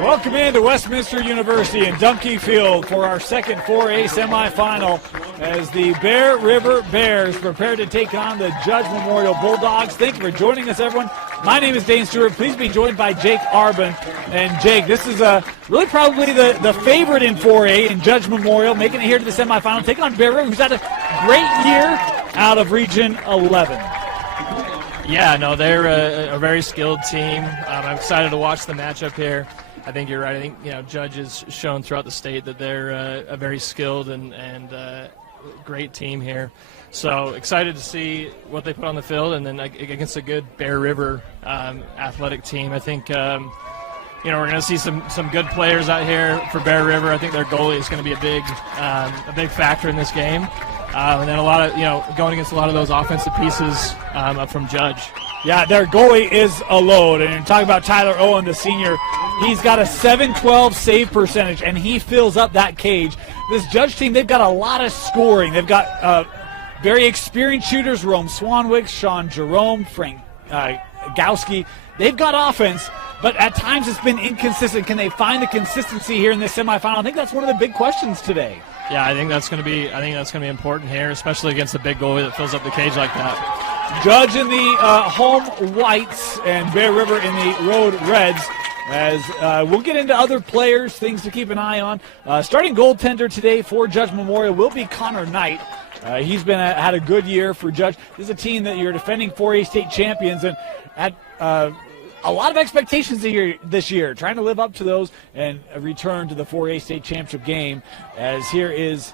Welcome into Westminster University in Dumke Field for our second 4A semifinal as the Bear River Bears prepare to take on the Judge Memorial Bulldogs. Thank you for joining us, everyone. My name is Dane Stewart. Please be joined by Jake Arbin. And Jake, this is really probably the favorite in 4A in Judge Memorial, making it here to the semifinal, taking on Bear River, who's had a great year out of Region 11. Yeah, no, they're a very skilled team. I'm excited to watch the matchup here. I think you're right. I think, Judge has shown throughout the state that they're a very skilled and great team here. So excited to see what they put on the field, and then against a good Bear River athletic team. I think, we're going to see some good players out here for Bear River. I think their goalie is going to be a big factor in this game. And then a lot of, going against a lot of those offensive pieces up from Judge. Yeah, their goalie is a load. And you're talking about Tyler Owen, the senior. He's got a .712 save percentage, and he fills up that cage. This Judge team, they've got a lot of scoring. They've got very experienced shooters, Rome Swanwick, Sean Jerome, Frank Gowski. They've got offense, but at times it's been inconsistent. Can they find the consistency here in this semifinal? I think that's one of the big questions today. Yeah, I think that's going to be important here, especially against a big goalie that fills up the cage like that. Judge in the home whites and Bear River in the road reds. As we'll get into other players, things to keep an eye on. Starting goaltender today for Judge Memorial will be Connor Knight. He's had a good year for Judge. This is a team that you're defending 4A state champions and had a lot of expectations this year, trying to live up to those and return to the 4A state championship game. As here is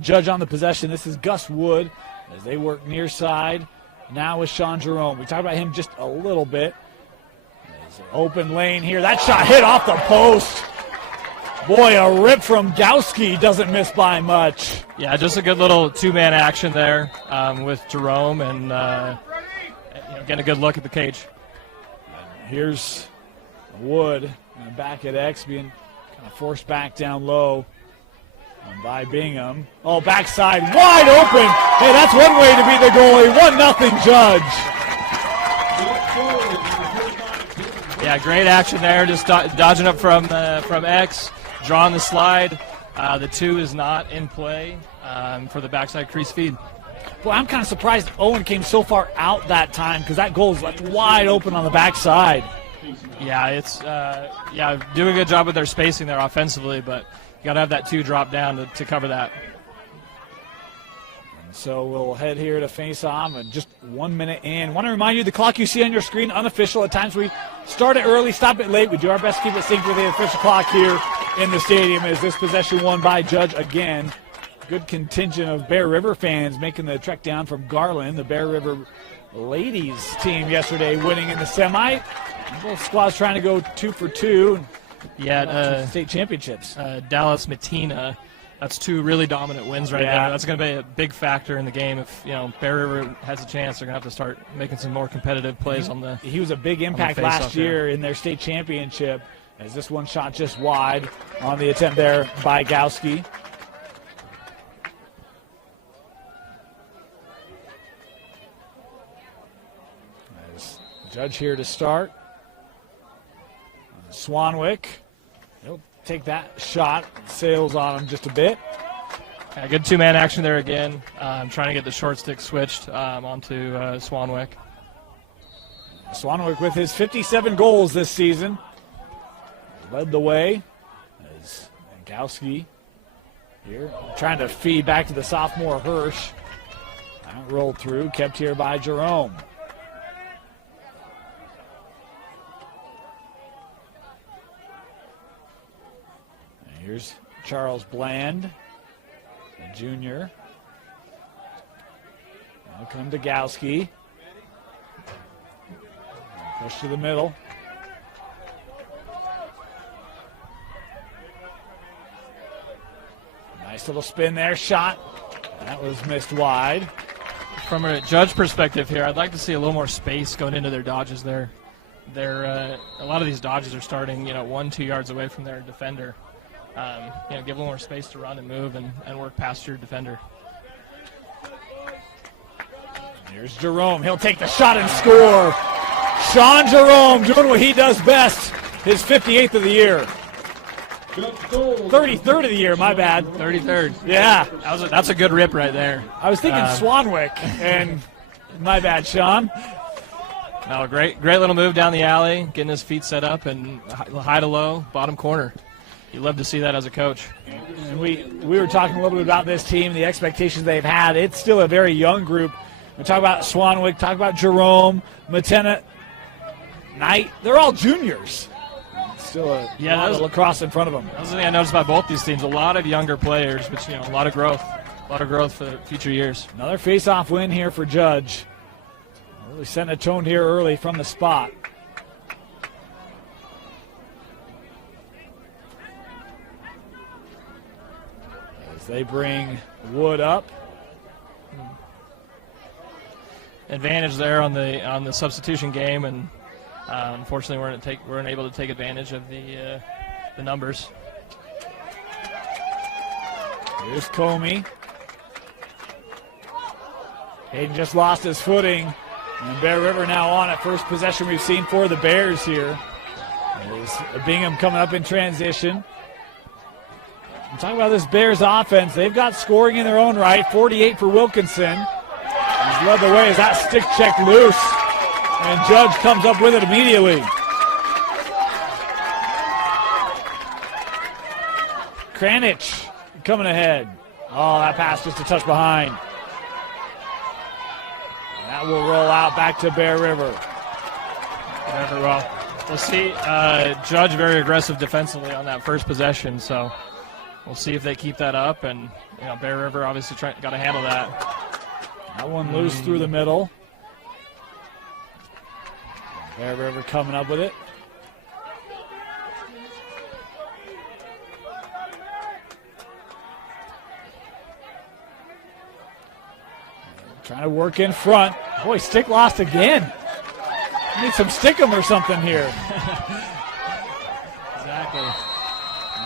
Judge on the possession. This is Gus Wood as they work near side. Now with Sean Jerome. We talked about him just a little bit. There's an open lane here. That shot hit off the post. Boy, a rip from Gowski doesn't miss by much. Yeah, just a good little two-man action there with Jerome and getting a good look at the cage. Here's Wood back at X, being kind of forced back down low by Bingham. Oh, backside, wide open. Hey, that's one way to beat the goalie. 1-0 Judge. Yeah, great action there. Just dodging up from X, drawing the slide. The 2 is not in play for the backside crease feed. Well, I'm kind of surprised Owen came so far out that time because that goal is left wide open on the backside. Yeah, it's doing a good job with their spacing there offensively, but you got to have that 2 drop down to cover that. And so we'll head here to face off and just 1 minute in. Want to remind you, the clock you see on your screen, unofficial. At times we start it early, stop it late. We do our best to keep it synced with the official clock here in the stadium as this possession won by Judge again. Good contingent of Bear River fans making the trek down from Garland. The Bear River ladies team yesterday winning in the semi. Both squads trying to go 2 for 2. Yeah, state championships. Dallas Matina. That's 2 really dominant wins right there. That's going to be a big factor in the game. If Bear River has a chance, they're going to have to start making some more competitive plays on the. He was a big impact last year in their state championship. As this one shot just wide on the attempt there by Gowski. Judge here to start. Swanwick. He'll take that shot. Sails on him just a bit. Yeah, good 2-man action there again. Trying to get the short stick switched onto Swanwick. Swanwick with his 57 goals this season. Led the way as Gowski here trying to feed back to the sophomore Hirsch. That rolled through, kept here by Jerome. Here's Charles Bland, the junior. Now come to Gowski. Push to the middle. Nice little spin there, shot. That was missed wide. From a Judge perspective here, I'd like to see a little more space going into their dodges there. A lot of these dodges are starting, 1-2 yards away from their defender. Give a little more space to run and move and work past your defender. Here's Jerome. He'll take the shot and score. Sean Jerome doing what he does best. His 58th of the year. 33rd of the year, my bad. 33rd. Yeah. That's a good rip right there. I was thinking Swanwick, and my bad, Sean. No, great little move down the alley, getting his feet set up, and high to low, bottom corner. You love to see that as a coach. And we were talking a little bit about this team, the expectations they've had. It's still a very young group. We talk about Swanwick, talk about Jerome, Matena, Knight. They're all juniors. Still a lot of lacrosse in front of them. That's the thing I noticed about both these teams. A lot of younger players, but a lot of growth. A lot of growth for the future years. Another face-off win here for Judge. Really setting a tone here early from the spot. As they bring Wood up. Advantage there on the substitution game, and unfortunately weren't able to take advantage of the numbers. Here's Comey. Hayden just lost his footing, and Bear River now on it. First possession we've seen for the Bears here. There's Bingham coming up in transition. I'm talking about this Bears offense. They've got scoring in their own right. 48 for Wilkinson. He's led the way as that stick check loose, and Judge comes up with it immediately. Kranich coming ahead. Oh, that pass just a touch behind. That will roll out back to Bear River. Very well. We'll see. Judge very aggressive defensively on that first possession, so we'll see if they keep that up. And Bear River obviously got to handle that. That one loose through the middle. Bear River coming up with it. Trying to work in front. Boy, stick lost again. Need some stickum or something here. Exactly.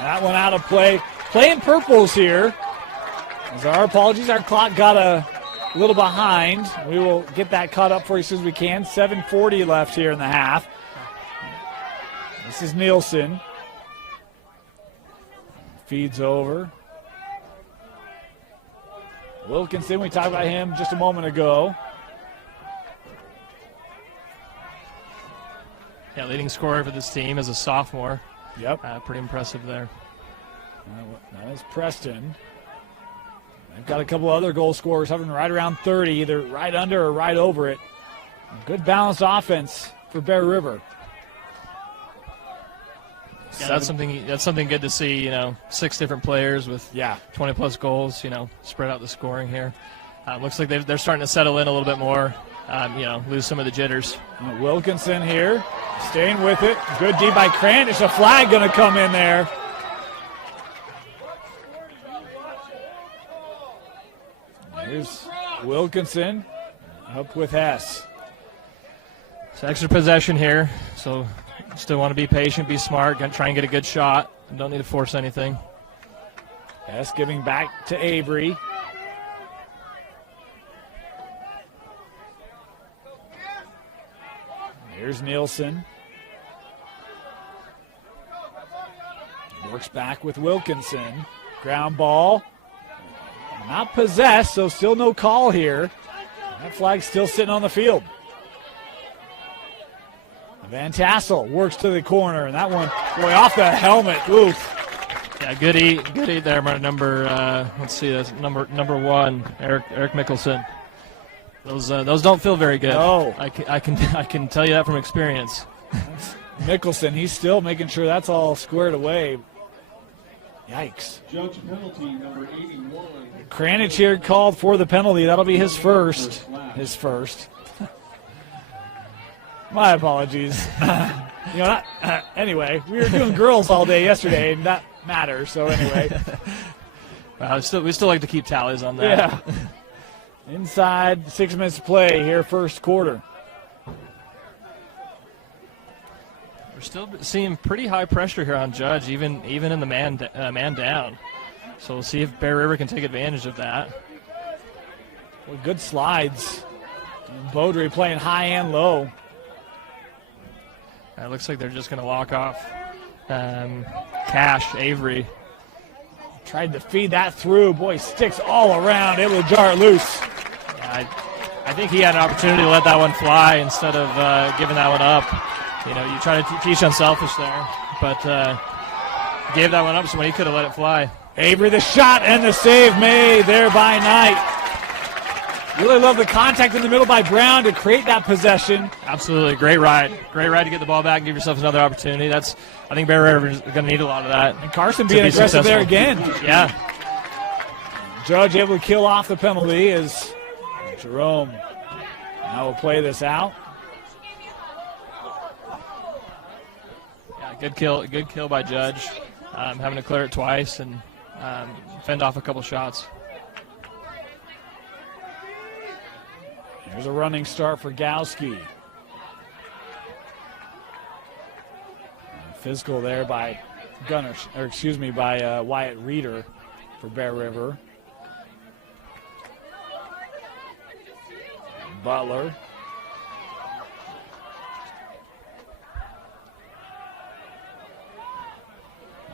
That one out of play. Playing purples here. As our apologies, our clock got a little behind. We will get that caught up for you as soon as we can. 7:40 left here in the half. This is Nielsen. Feeds over. Wilkinson, we talked about him just a moment ago. Yeah, leading scorer for this team as a sophomore. Yep. Pretty impressive there. That is Preston. They've got a couple other goal scorers hovering right around 30, either right under or right over it. Good balanced offense for Bear River. Yeah, that's something good to see. 6 different players with 20-plus goals. Spread out the scoring here. Looks like they're starting to settle in a little bit more. Lose some of the jitters. Wilkinson here, staying with it. Good D by Kranich. A flag going to come in there. Here's Wilkinson up with Hess. It's extra possession here, so still want to be patient, be smart, try and get a good shot. Don't need to force anything. Hess giving back to Avery. Here's Nielsen. Works back with Wilkinson. Ground ball. Not possessed, so still no call here. That flag's still sitting on the field. Van Tassel works to the corner, and that one, boy, off the helmet. Oof. Yeah, good eat there. Number, let's see, that's number 1, Eric Mickelson. Those don't feel very good. No. I can tell you that from experience. Mickelson, he's still making sure that's all squared away. Yikes. Judge penalty number 81. Kranich here called for the penalty. That'll be his first. My apologies. Anyway, we were doing girls all day yesterday, and that matters. So anyway. We still like to keep tallies on that. Yeah. Inside 6 minutes to play here, first quarter. We're still seeing pretty high pressure here on Judge, even in the man down. So we'll see if Bear River can take advantage of that. Well, good slides. And Beaudry playing high and low. It looks like they're just going to walk off Cash, Avery. Tried to feed that through. Boy, sticks all around, able to jar it loose. Yeah, I think he had an opportunity to let that one fly instead of giving that one up. You know, you try to teach unselfish there, but gave that one up so he could have let it fly. Avery the shot and the save made there by Knight. Really love the contact in the middle by Brown to create that possession. Absolutely, great ride to get the ball back and give yourself another opportunity. I think Bear River is going to need a lot of that. And Carson being aggressive there again. Yeah. Judge able to kill off the penalty as Jerome now will play this out. Yeah, good kill by Judge, having to clear it twice and fend off a couple shots. Here's a running start for Gowski. Physical there by Wyatt Reeder for Bear River. Butler.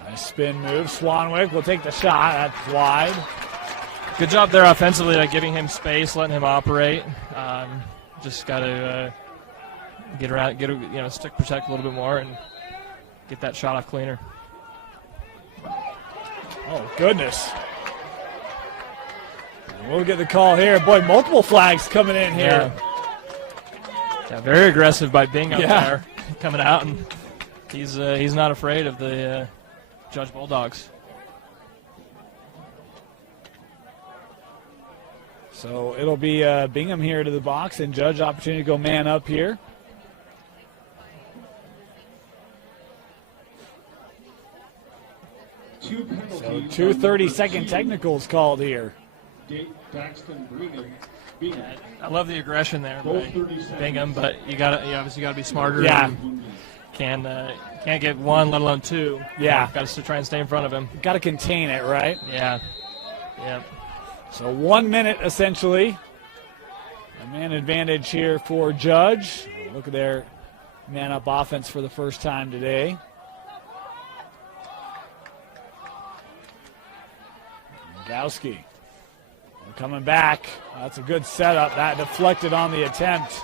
Nice spin move. Swanwick will take the shot. That's wide. Good job there offensively, like giving him space, letting him operate. Just got to get around, stick protect a little bit more and get that shot off cleaner. Oh, goodness. We'll get the call here. Boy, multiple flags coming in here. Yeah, very aggressive by Bing up there, coming out, and he's not afraid of the Judge Bulldogs. So it'll be Bingham here to the box, and Judge opportunity to go man up here. So 2 30-second technicals called here. I love the aggression there by Bingham, but you obviously got to be smarter. Yeah. Can't get one, let alone two. Yeah. Got to try and stay in front of him. Got to contain it, right? Yeah. Yeah. So 1 minute essentially. A man advantage here for Judge. Look at their man-up offense for the first time today. Gowski coming back. That's a good setup. That deflected on the attempt.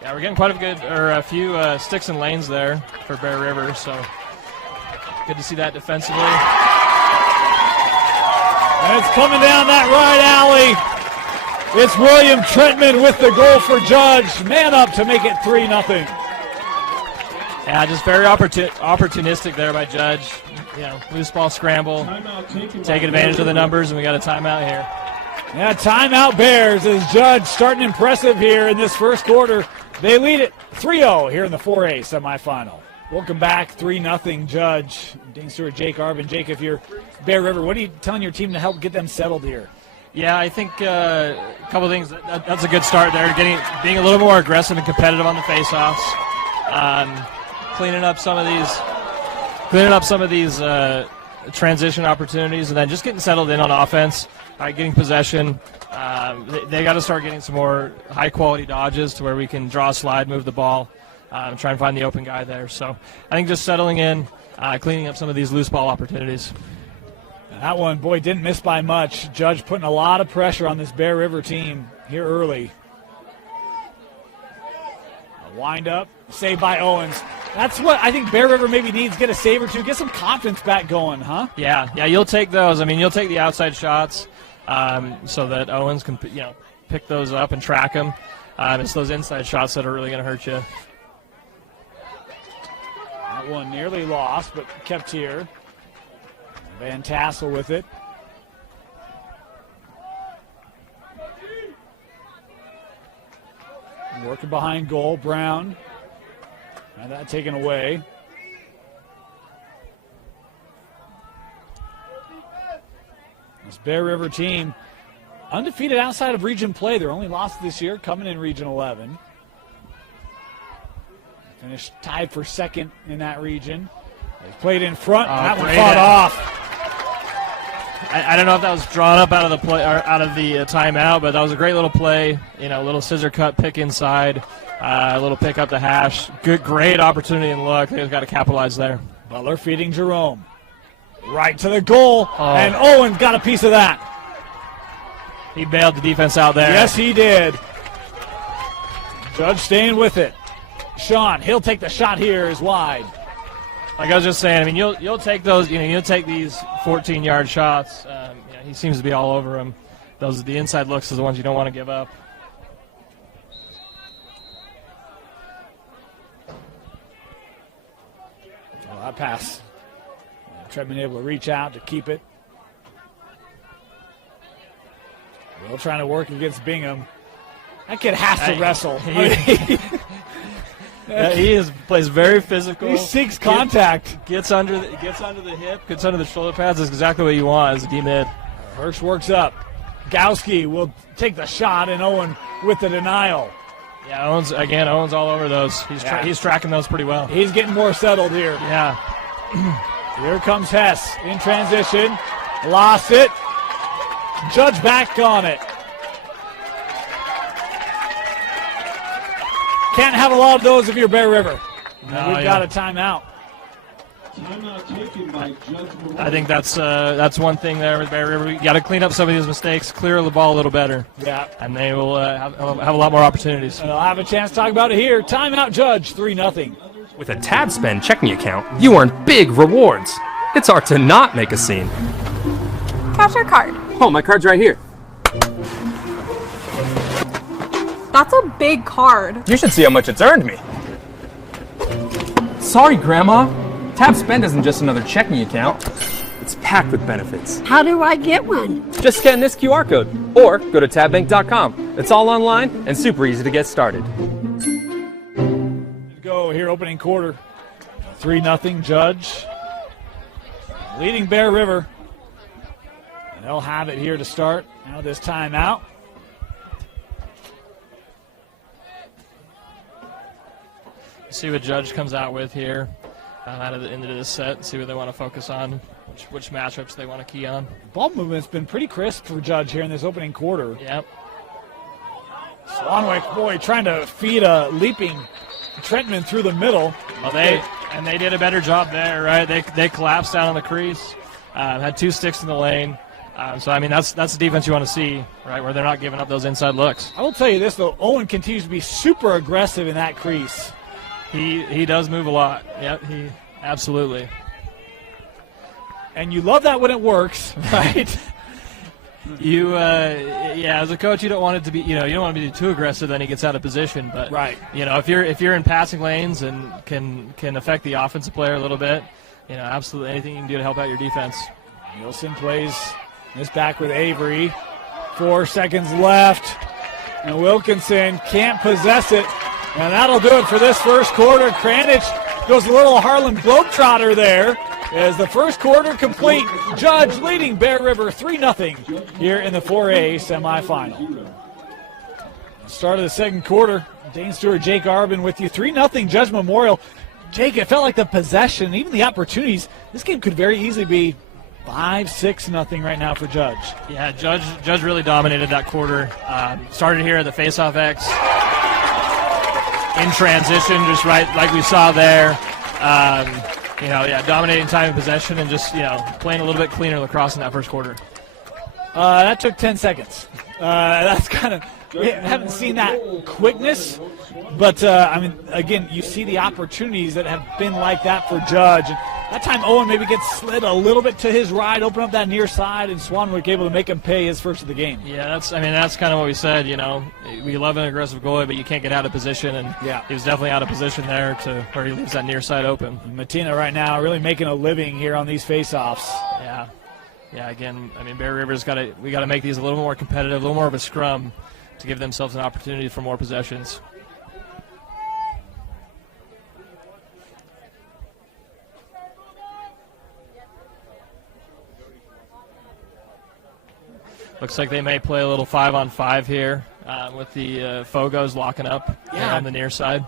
Yeah, we're getting a few sticks and lanes there for Bear River, so good to see that defensively. And it's coming down that right alley. It's William Trentman with the goal for Judge. Man up to make it 3-0. Yeah, just very opportunistic there by Judge. Loose ball scramble, taking advantage of the numbers, and we got a timeout here. Yeah, timeout Bears as Judge starting impressive here in this first quarter. They lead it 3-0 here in the 4A semifinal. Welcome back, 3-0 Judge. Dane Stewart, Jake Arvin. Jake, if you're Bear River, what are you telling your team to help get them settled here? Yeah, I think a couple of things. That's a good start there. Being a little more aggressive and competitive on the faceoffs. Cleaning up some of these transition opportunities, and then just getting settled in on offense, getting possession. They got to start getting some more high-quality dodges to where we can draw a slide, move the ball, try and find the open guy there. So I think just settling in, cleaning up some of these loose ball opportunities. That one, boy, didn't miss by much. Judge putting a lot of pressure on this Bear River team here early. A wind up, saved by Owens. That's what I think Bear River maybe needs. Get a save or two, get some confidence back going, huh? Yeah, you'll take those. I mean, you'll take the outside shots so that Owens can, pick those up and track them. It's those inside shots that are really going to hurt you. That one nearly lost, but kept here. Van Tassel with it. Working behind goal, Brown. And that taken away. This Bear River team undefeated outside of region play. Their only loss this year coming in Region 11. Finished tied for second in that region. They played in front. That one fought off. I don't know if that was drawn up out of the play or out of the timeout, but that was a great little play. A little scissor cut pick inside, a little pick up the hash. Great opportunity and look. They've got to capitalize there. Butler feeding Jerome. Right to the goal, and Owen got a piece of that. He bailed the defense out there. Yes, he did. Judge staying with it. Sean, he'll take the shot here, is wide. Like I was just saying, you'll take those. You'll take these 14-yard shots. He seems to be all over them. The inside looks are the ones you don't want to give up. Oh, that pass. Treadman able to reach out to keep it. Will trying to work against Bingham. That kid has to wrestle. He plays very physical. He seeks contact. Gets under the hip, gets under the shoulder pads. That's exactly what you want as a D-mid. Hirsch works up. Gowski will take the shot, and Owen with the denial. Yeah, Owen's all over those. He's tracking those pretty well. He's getting more settled here. Yeah. Here comes Hess in transition. Lost it. Judge back on it. Can't have a lot of those if you're Bear River. We've got a timeout. Timeout taken by Judge Malone. I think that's one thing there with Bear River. You got to clean up some of these mistakes, clear the ball a little better. Yeah. And they will have a lot more opportunities. And I'll have a chance to talk about it here. Timeout, Judge, 3-0. With a TabSpend checking account, you earn big rewards. It's hard to not make a scene. Cash or card? Oh, my card's right here. That's a big card. You should see how much it's earned me. Sorry, Grandma. TabSpend isn't just another checking account. It's packed with benefits. How do I get one? Just scan this QR code or go to tabbank.com. It's all online and super easy to get started. Go here, opening quarter. 3-0, Judge. Leading Bear River. And they'll have it here to start. Now this timeout. See what Judge comes out with here into this set. See what they want to focus on, which matchups they want to key on. Ball movement's been pretty crisp for Judge here in this opening quarter. Yep. Swanwick, boy, trying to feed a leaping Trentman through the middle. Well, they did a better job there, right? They collapsed down on the crease, had two sticks in the lane. So that's the defense you want to see, right? Where they're not giving up those inside looks. I will tell you this though, Owen continues to be super aggressive in that crease. He does move a lot. Yep, he absolutely. And you love that when it works, right? As a coach, you don't want it to be, you don't want to be too aggressive. Then he gets out of position. But right, if you're in passing lanes and can affect the offensive player a little bit, absolutely anything you can do to help out your defense. Nielsen plays this back with Avery. 4 seconds left, and Wilkinson can't possess it. And that'll do it for this first quarter. Kranich goes a little Harlem Globetrotter there as the first quarter complete. Judge leading Bear River 3-0 here in the 4A semifinal. Start of the second quarter. Dane Stewart, Jake Arbin with you. 3-0 Judge Memorial. Jake, it felt like the possession, even the opportunities, this game could very easily be 5-6-0 right now for Judge. Yeah, Judge really dominated that quarter. Started here at the faceoff X. In transition, just right like we saw there. Dominating time and possession and just, playing a little bit cleaner lacrosse in that first quarter. That took 10 seconds. That's kind of, we haven't seen that quickness, but again, you see the opportunities that have been like that for Judge. And that time Owen maybe gets slid a little bit to his right, open up that near side, and Swanwick able to make him pay his first of the game. Yeah, that's kind of what we said. We love an aggressive goalie, but you can't get out of position, and he was definitely out of position there to where he leaves that near side open. Matina right now really making a living here on these faceoffs. Yeah. Again, Bear River's we got to make these a little more competitive, a little more of a scrum to give themselves an opportunity for more possessions. Looks like they may play a little 5-on-5 here with the Fogos locking up on the near side.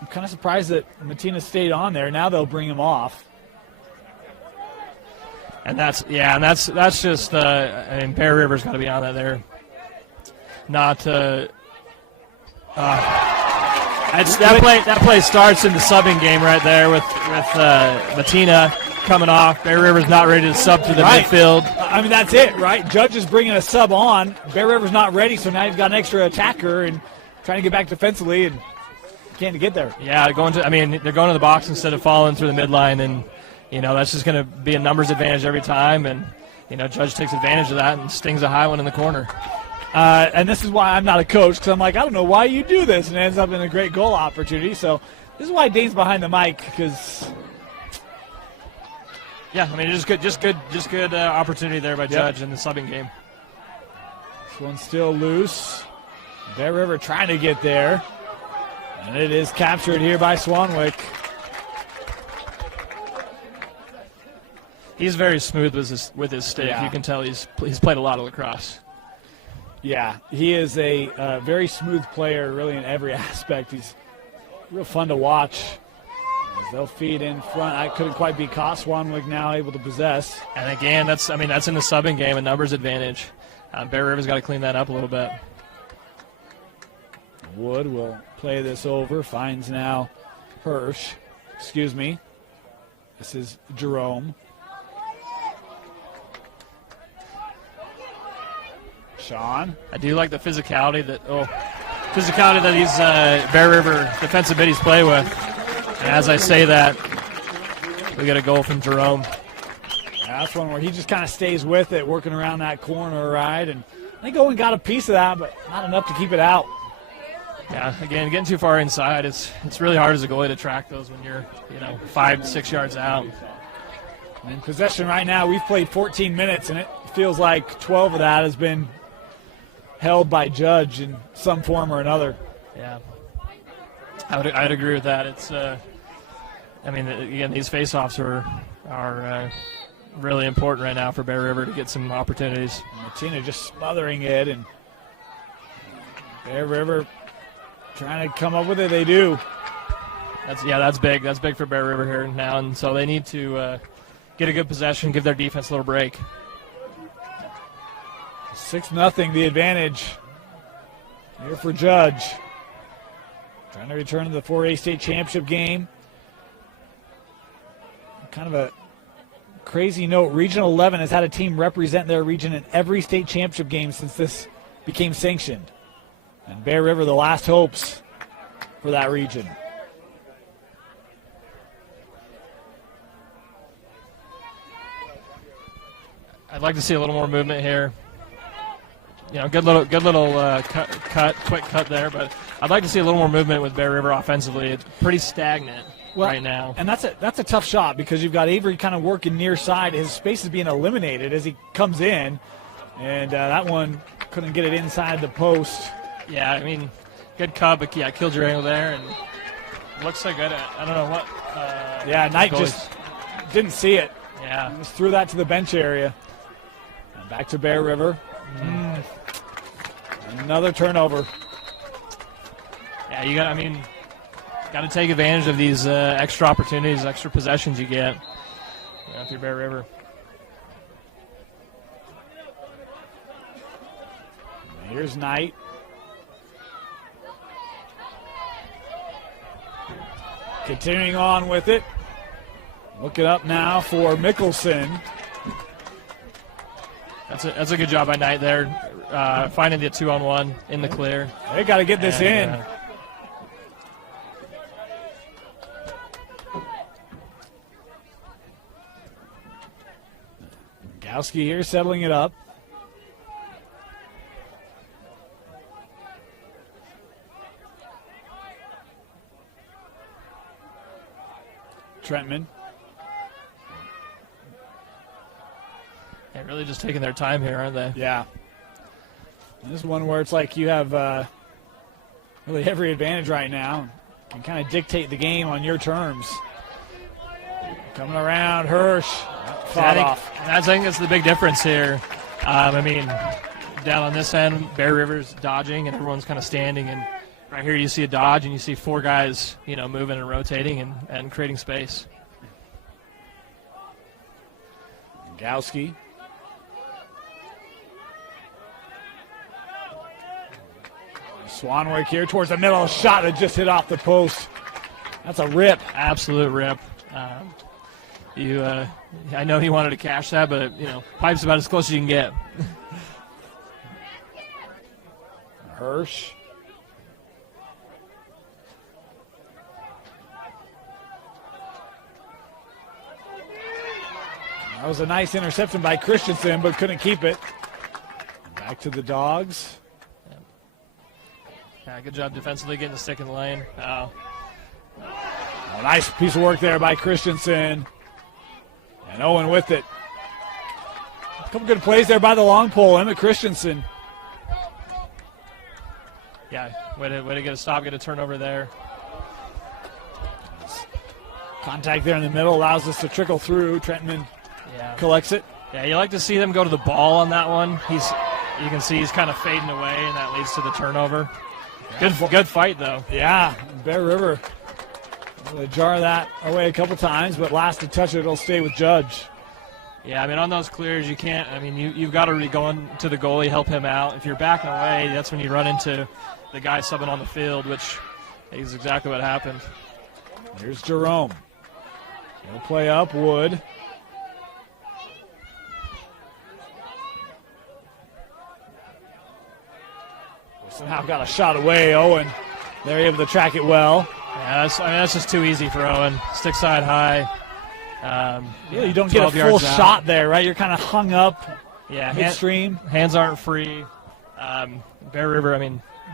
I'm kind of surprised that Matina stayed on there. Now they'll bring him off. And that's just I mean, Bear River's got to be on that there. Not that play starts in the subbing game right there with Matina coming off. Bear River's not ready to sub to the midfield. I mean, that's it, right? Judge is bringing a sub on. Bear River's not ready, so now you've got an extra attacker and trying to get back defensively and can't get there. Yeah, they're going to the box instead of falling through the midline, and that's just going to be a numbers advantage every time, and Judge takes advantage of that and stings a high one in the corner. And this is why I'm not a coach, because I'm like, I don't know why you do this, and it ends up in a great goal opportunity. So this is why Dane's behind the mic, because yeah, I mean, just good opportunity there by Judge in the subbing game. This one's still loose. Bear River trying to get there, and it is captured here by Swanwick. He's very smooth with his stick. Yeah. You can tell he's played a lot of lacrosse. Yeah, he is a very smooth player, really in every aspect. He's real fun to watch. As they'll feed in front. I couldn't quite be caught. Swanwick now able to possess. And again, that's in the subbing game, a numbers advantage. Bear River's got to clean that up a little bit. Wood will play this over. Finds now Hirsch. Excuse me. This is Jerome. Sean. I do like the physicality that these Bear River defensive biddies play with. And as I say that, we get a goal from Jerome. Yeah, that's one where he just kind of stays with it, working around that corner, right? And they go and got a piece of that, but not enough to keep it out. Yeah, again, getting too far inside, it's really hard as a goalie to track those when you're 5-6 yards out. In possession right now, we've played 14 minutes, and it feels like 12 of that has been held by Judge in some form or another. Yeah, I'd agree with that. It's again, these face-offs are really important right now for Bear River to get some opportunities. Martina just smothering it, and Bear River trying to come up with it. They do. That's big. That's big for Bear River here now, and so they need to get a good possession, give their defense a little break. 6-0 the advantage here for Judge. Trying to return to the 4A state championship game. Kind of a crazy note. Regional 11 has had a team represent their region in every state championship game since this became sanctioned. And Bear River, the last hopes for that region. I'd like to see a little more movement here. Good little quick cut there, but I'd like to see a little more movement with Bear River offensively. It's pretty stagnant right now. And that's a tough shot because you've got Avery kind of working near side. His space is being eliminated as he comes in, and that one couldn't get it inside the post. Yeah, I mean, good cut, but killed your angle there, and looks so good. I don't know what. Knight just didn't see it. Yeah, he just threw that to the bench area. And back to Bear River. Another turnover. Yeah, got to take advantage of these extra opportunities, extra possessions you get through Bear River. Here's Knight. Continuing on with it. Look it up now for Mickelson. That's a good job by Knight there, finding the 2-on-1 in the clear. They got to get this in. Gowski here settling it up. Trentman. They're really just taking their time here, aren't they? Yeah. This is one where it's like you have really every advantage right now. You can kind of dictate the game on your terms. Coming around, Hirsch. Fought off. I think that's the big difference here. Down on this end, Bear River's dodging and everyone's kind of standing, and right here you see a dodge and you see four guys, moving and rotating and creating space. Gowski. Swanwick here towards the middle. Shot that just hit off the post. That's a rip. Absolute rip. I know he wanted to cash that, but, pipe's about as close as you can get. Hirsch. That was a nice interception by Christensen, but couldn't keep it. Back to the Dogs. Yeah, good job defensively getting the stick in the lane. Oh, nice piece of work there by Christensen. And Owen with it. A couple good plays there by the long pole, Emmett Christensen. Yeah, way to get a stop, get a turnover there. Contact there in the middle allows us to trickle through. Trenton collects it. Yeah, you like to see them go to the ball on that one. You can see he's kind of fading away, and that leads to the turnover. Good fight, though. Yeah, Bear River. They jar that away a couple times, but last to touch it, it'll stay with Judge. Yeah, on those clears, you can't. You've got to go into the goalie, help him out. If you're backing away, that's when you run into the guy subbing on the field, which is exactly what happened. Here's Jerome. He'll play up, Wood. Somehow got a shot away, Owen. They're able to track it well. Yeah, that's just too easy for Owen. Stick side high. You don't get a full shot there, right? You're kind of hung up midstream. Hands aren't free. Bear River,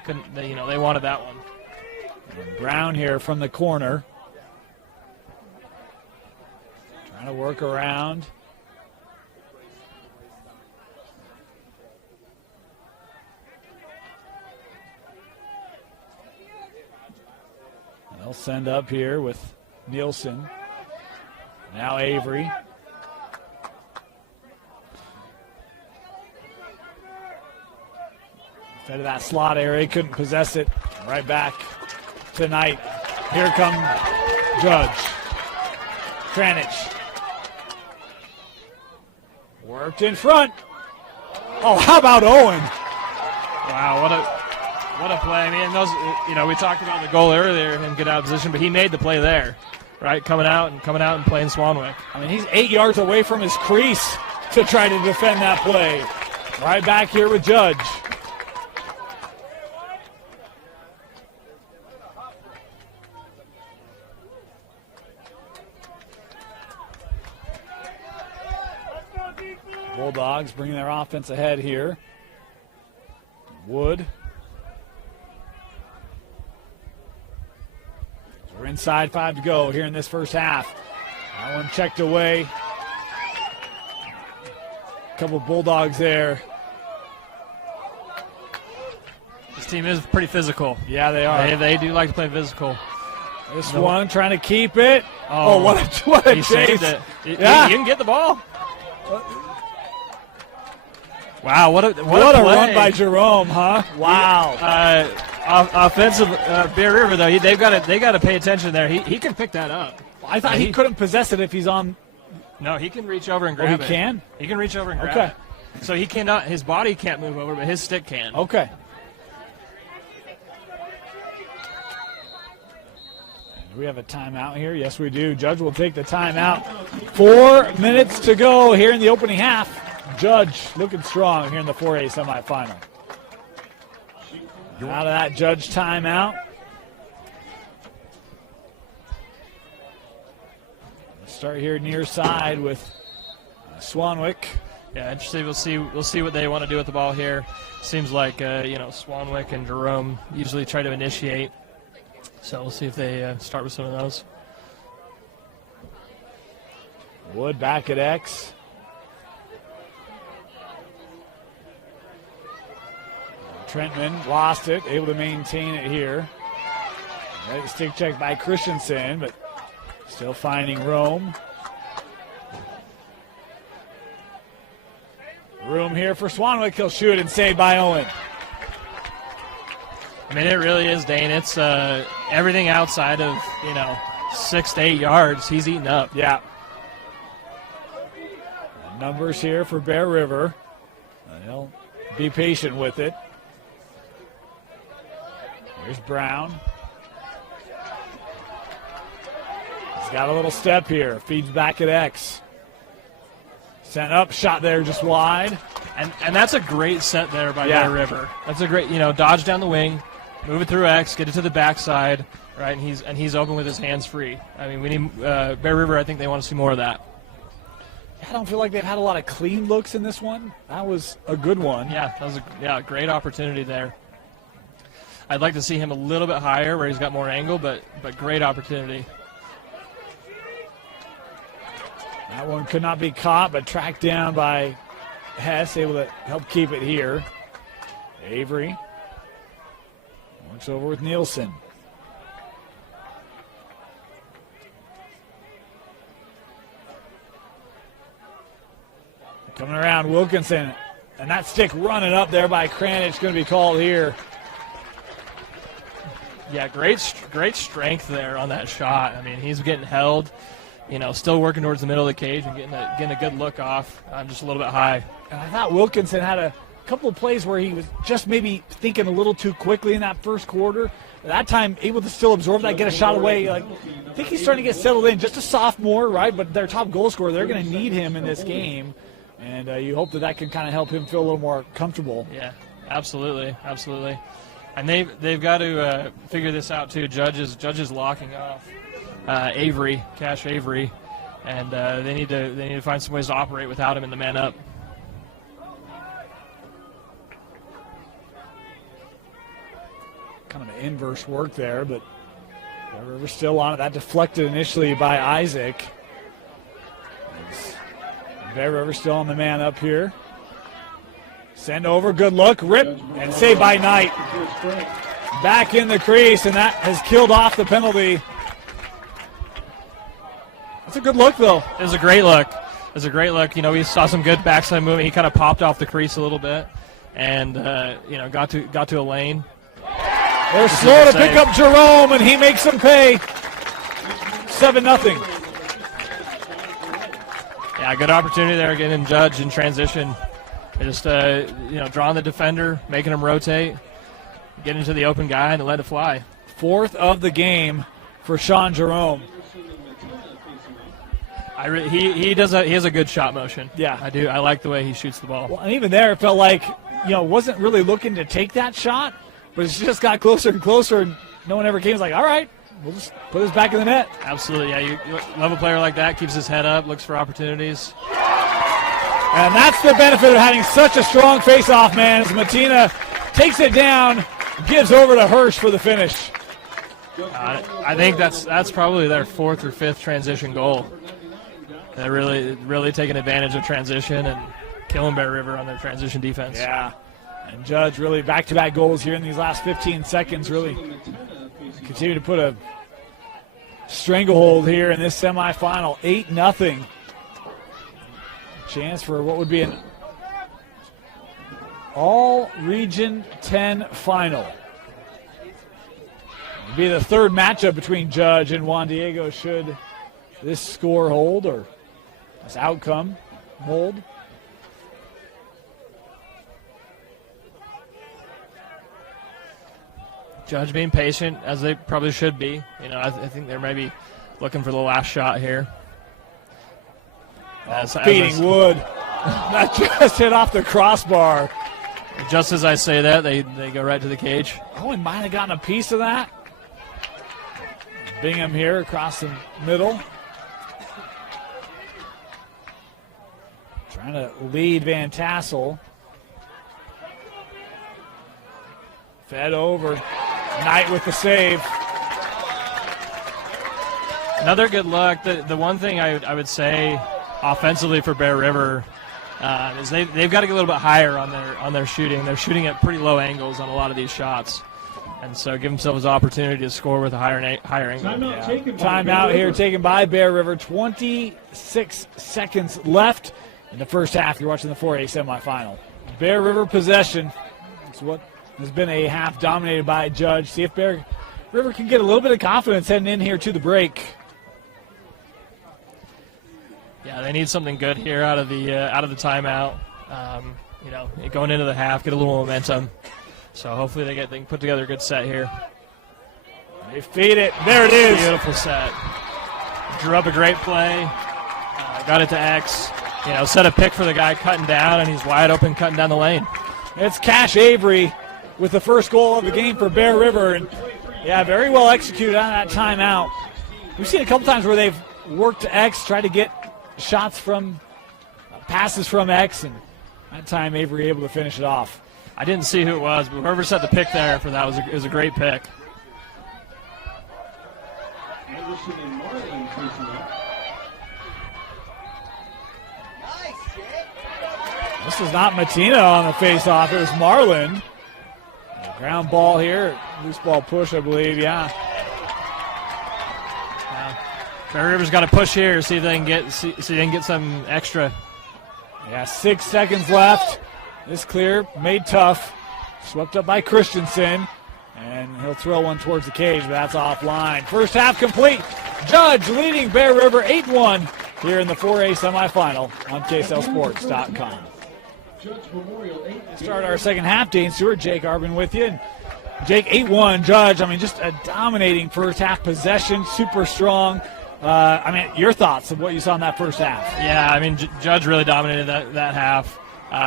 couldn't. They wanted that one. Brown here from the corner. Trying to work around. They'll send up here with Nielsen. Now Avery. Fed to that slot area, couldn't possess it. Right back tonight. Here come Judge. Kranich. Worked in front. Oh, how about Owen? Wow, what a play. Those, we talked about the goal earlier, him get out of position, but he made the play there, right? Coming out and playing Swanwick. He's 8 yards away from his crease to try to defend that play. Right back here with Judge. Bulldogs bringing their offense ahead here. Wood. We're inside 5 to go here in this first half. That one checked away. A couple Bulldogs there. This team is pretty physical. Yeah, they are. They do like to play physical. This one trying to keep it. Oh, what a he chase. Saved it. Yeah. You can get the ball. Wow, what a run by Jerome, huh? Wow. Offensive Bear River though, they got to pay attention there. He can pick that up. I thought he couldn't possess it if he's on. No, he can reach over and grab it. He can? He can reach over and grab it. So he cannot. His body can't move over, but his stick can. Okay. Do we have a timeout here? Yes, we do. Judge will take the timeout. 4 minutes to go here in the opening half. Judge looking strong here in the 4A semifinal. Out of that Judge timeout. Let's start here near side with Swanwick. Yeah, interesting. We'll see what they want to do with the ball here. Seems like Swanwick and Jerome usually try to initiate. So we'll see if they start with some of those. Wood back at X. Trentman lost it, able to maintain it here. Right, stick check by Christensen, but still finding Rome. Room here for Swanwick. He'll shoot and saved by Owen. It really is, Dane. It's everything outside of 6 to 8 yards. He's eating up. Yeah. numbers here for Bear River. They'll be patient with it. Here's Brown. He's got a little step here. Feeds back at X. Sent up, shot there just wide. And that's a great set there by Bear River. That's a great, dodge down the wing, move it through X, get it to the backside, right? And he's open with his hands free. I mean, we need Bear River. I think they want to see more of that. I don't feel like they've had a lot of clean looks in this one. That was a good one. Yeah, that was a great opportunity there. I'd like to see him a little bit higher where he's got more angle, but great opportunity. That one could not be caught, but tracked down by Hess, able to help keep it here. Avery works over with Nielsen. Coming around, Wilkinson, and that stick running up there by Kranich going to be called here. Yeah, great strength there on that shot. I mean, he's getting held, still working towards the middle of the cage and getting a good look off. Just a little bit high. And I thought Wilkinson had a couple of plays where he was just maybe thinking a little too quickly in that first quarter. At that time, able to still absorb that, get a shot away. I think he's trying to get settled in. Just a sophomore, right? But their top goal scorer, they're going to need him in this game. And you hope that can kind of help him feel a little more comfortable. Yeah, absolutely. And they've got to figure this out too. Judge is locking off Avery, Cash Avery, and they need to find some ways to operate without him in the man up. Kind of an inverse work there, but River's still on it. That deflected initially by Isaac. Bear River still on the man up here. Send over, good look, rip, and saved by Knight. Back in the crease, and that has killed off the penalty. That's a good look, though. It was a great look. We saw some good backside movement. He kind of popped off the crease a little bit, and got to a lane. They're slow to pick up Jerome, and he makes them pay. 7-0. Yeah, good opportunity there again in Judge in transition. Just drawing the defender, making him rotate, getting to the open guy, and let it fly. Fourth of the game for Sean Jerome. He has a good shot motion. Yeah, I do. I like the way he shoots the ball. Well, and even there, it felt like wasn't really looking to take that shot, but it just got closer and closer, and no one ever came. It's like, all right, we'll just put this back in the net. Absolutely, yeah. You love a player like that, keeps his head up, looks for opportunities. And that's the benefit of having such a strong face-off man, as Matina takes it down, gives over to Hirsch for the finish. I think that's probably their fourth or fifth transition goal. They're really taking advantage of transition and killing Bear River on their transition defense. Yeah, and Judge really back-to-back goals here in these last 15 seconds, really continue to put a stranglehold here in this semifinal. 8-0. Chance for what would be an all-Region 10 final. It'll be the third matchup between Judge and Juan Diego should this score hold or this outcome hold. Judge being patient, as they probably should be. I think they're maybe looking for the last shot here. Beating Wood. That just hit off the crossbar. Just as I say that, they go right to the cage. Oh, he might have gotten a piece of that. Bingham here across the middle. Trying to lead Van Tassel. Fed over. Knight with the save. Another good look. The one thing I would say offensively for Bear River is they've got to get a little bit higher on their shooting. They're shooting at pretty low angles on a lot of these shots, and so give themselves an opportunity to score with a higher angle. Timeout here taken by Bear River. 26 seconds left in the first half. You're watching the 4A semifinal. Bear River possession. It's what has been a half dominated by Judge. See if Bear River can get a little bit of confidence heading in here to the break. Yeah, they need something good here out of the timeout. Going into the half, get a little momentum. So hopefully they can put together a good set here. They feed it. There it is. Beautiful set. Drew up a great play. Got it to X. Set a pick for the guy cutting down, and he's wide open cutting down the lane. It's Cash Avery with the first goal of the game for Bear River. And, yeah, very well executed on that timeout. We've seen a couple times where they've worked to X, tried to get shots from passes from X, and that time Avery able to finish it off. I didn't see who it was, but whoever set the pick there for that was a great pick. Anderson and Martin facing up. This is not Matina on the face-off. It was Marlin. Ground ball here. Loose ball push, I believe, yeah. Bear River's got to push here, see if they can get some extra. Yeah, 6 seconds left. This clear, made tough. Swept up by Christensen. And he'll throw one towards the cage, but that's offline. First half complete. Judge leading Bear River 8-1 here in the 4A semifinal on KSLSports.com. Start our second half. Dane Stewart, Jake Arbin with you. And Jake, 8-1. Judge, just a dominating first half possession, super strong. Your thoughts of what you saw in that first half? Yeah, Judge really dominated that half.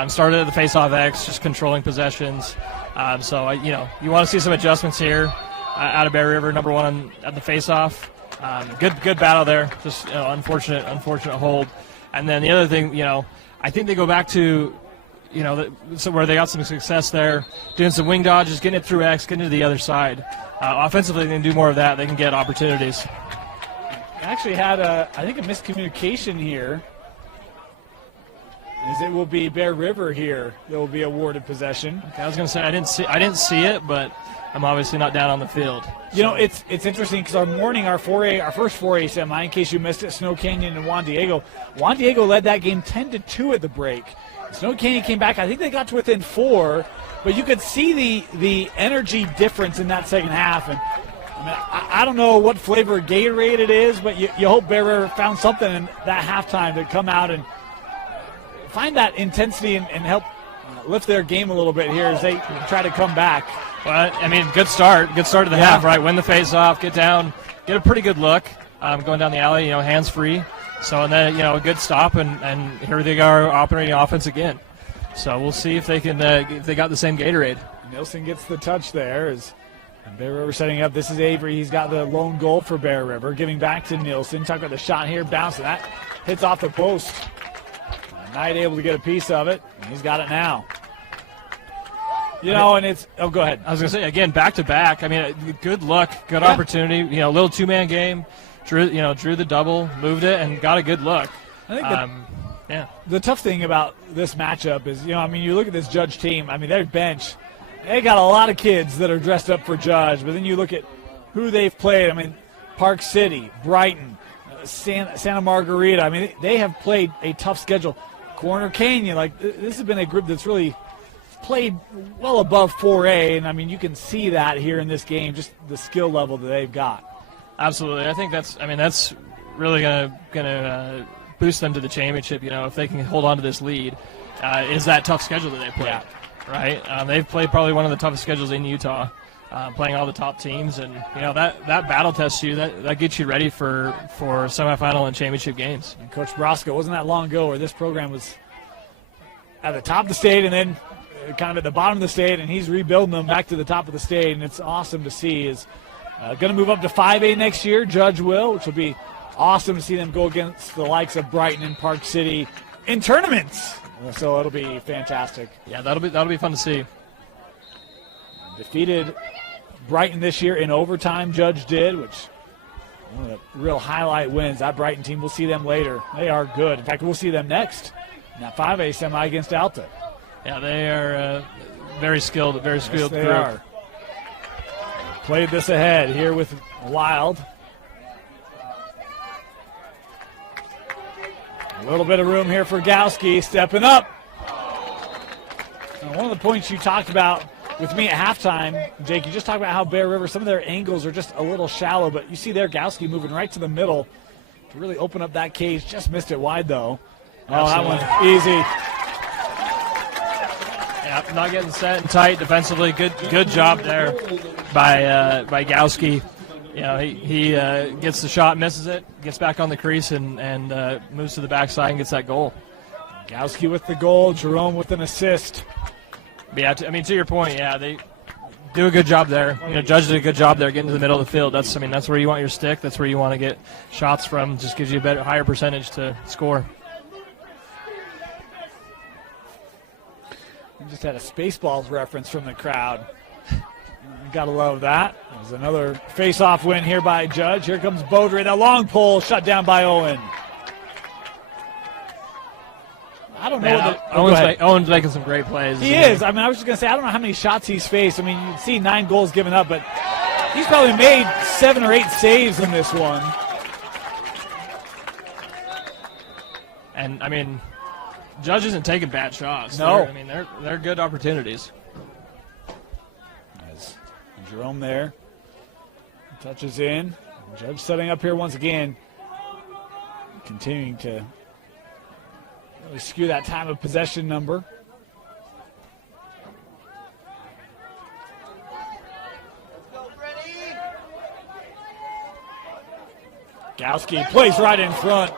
Started at the face-off X, just controlling possessions. You want to see some adjustments here out of Bear River. Number one at the face-off. Good battle there. Just unfortunate hold. And then the other thing, I think they go back to, where they got some success there, doing some wing dodges, getting it through X, getting to the other side. Offensively, they can do more of that. They can get opportunities. Actually had a miscommunication here, as it will be Bear River here that will be awarded possession. Okay, I was going to say I didn't see it, but I'm obviously not down on the field. It's interesting because our first 4A semi, in case you missed it, Snow Canyon and Juan Diego. Juan Diego led that game 10-2 at the break. Snow Canyon came back. I think they got to within 4, but you could see the energy difference in that second half. And I don't know what flavor of Gatorade it is, but you hope Bear River found something in that halftime to come out and find that intensity and help lift their game a little bit here as they try to come back. Well, good start. Good start of the half, right? Win the face-off, get down, get a pretty good look going down the alley, hands-free. So, and then, a good stop, and here they are operating offense again. So we'll see if they can if they got the same Gatorade. Nilsson gets the touch there as Bear River setting up. This is Avery. He's got the lone goal for Bear River. Giving back to Nilsson. Talk about the shot here. Bouncing. That hits off the post. Knight able to get a piece of it. And he's got it now. And it's – go ahead. I was going to say, again, back-to-back. Good look, good opportunity. A little two-man game. Drew the double, moved it, and got a good look. I think the tough thing about this matchup is, you look at this Judge team. Their bench – they got a lot of kids that are dressed up for Judge, but then you look at who they've played. Park City, Brighton, Santa Margarita. They have played a tough schedule. Corner Canyon, this has been a group that's really played well above 4A, and you can see that here in this game, just the skill level that they've got. Absolutely, I think that's really gonna boost them to the championship. If they can hold on to this lead, is that tough schedule that they play. Yeah. Right, they've played probably one of the toughest schedules in Utah, playing all the top teams, and that battle tests you. That gets you ready for semifinal and championship games. And Coach Brosco, wasn't that long ago where this program was at the top of the state and then kind of at the bottom of the state, and he's rebuilding them back to the top of the state, and it's awesome to see. Is going to move up to 5A next year. Judge will, which will be awesome to see them go against the likes of Brighton and Park City in tournaments. So it'll be fantastic. Yeah, that'll be fun to see. Defeated Brighton this year in overtime, Judge did, which one of the real highlight wins. That Brighton team, we'll see them later. They are good. In fact, we'll see them next in that 5A semi against Alta. Yeah, they are very skilled Yes, they group. are. Played this ahead here with Wild. A little bit of room here for Gowski, stepping up. Now, one of the points you talked about with me at halftime, Jake, you just talked about how Bear River, some of their angles are just a little shallow, but you see there Gowski moving right to the middle, to really open up that cage. Just missed it wide, though. Oh, that one's easy. Yeah, not getting set and tight defensively. Good job there by Gowski. You know, he gets the shot, misses it, gets back on the crease, and moves to the backside and gets that goal. Gowski with the goal, Jerome with an assist. Yeah, I mean, to your point, yeah, they do a good job there. You know, Judge did a good job there getting to the middle of the field. That's where you want your stick. That's where you want to get shots from. Just gives you a higher percentage to score. We just had a Spaceballs reference from the crowd. Gotta love that. There's another face-off win here by Judge. Here comes Beaudry. The long pole shut down by Owen. I don't know. Owen's making some great plays. He is. I mean, I was just going to say, I don't know how many shots he's faced. I mean, you see 9 goals given up, but he's probably made 7 or 8 saves in this one. And, I mean, Judge isn't taking bad shots. No. I mean, they're good opportunities. As Jerome there touches in. Judge setting up here once again. Continuing to really skew that time of possession number. Gowski plays right in front.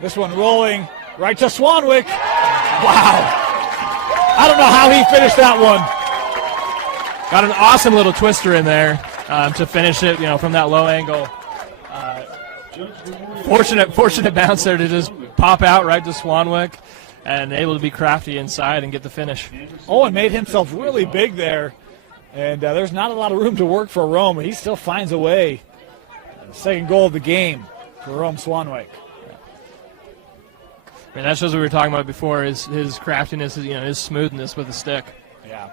This one rolling right to Swanwick. Wow. I don't know how he finished that one. Got an awesome little twister in there to finish it, from that low angle. Fortunate bounce there to just pop out right to Swanwick and able to be crafty inside and get the finish. Owen made himself really big there, and there's not a lot of room to work for Rome, but he still finds a way. Second goal of the game for Rome Swanwick. I mean, that shows what we were talking about before, his craftiness, his smoothness with the stick. Yeah.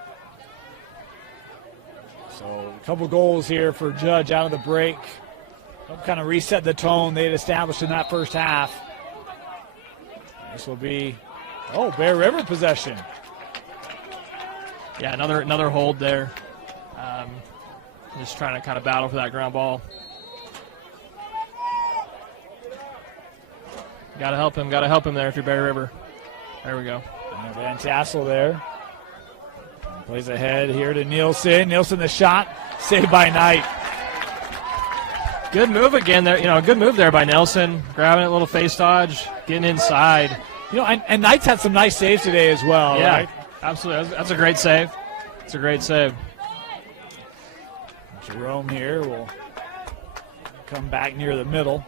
So a couple goals here for Judge out of the break. Help kind of reset the tone they had established in that first half. This will be, Bear River possession. Yeah, another hold there. Just trying to kind of battle for that ground ball. Got to help him there if you're Bear River. There we go. And Van Tassel there. Plays ahead here to Nielsen. Nielsen the shot, saved by Knight. Good move again there. Good move there by Nelson. Grabbing it, little face dodge, getting inside. And Knight's had some nice saves today as well. Yeah, right? Absolutely. That's a great save. It's a great save. Jerome here will come back near the middle.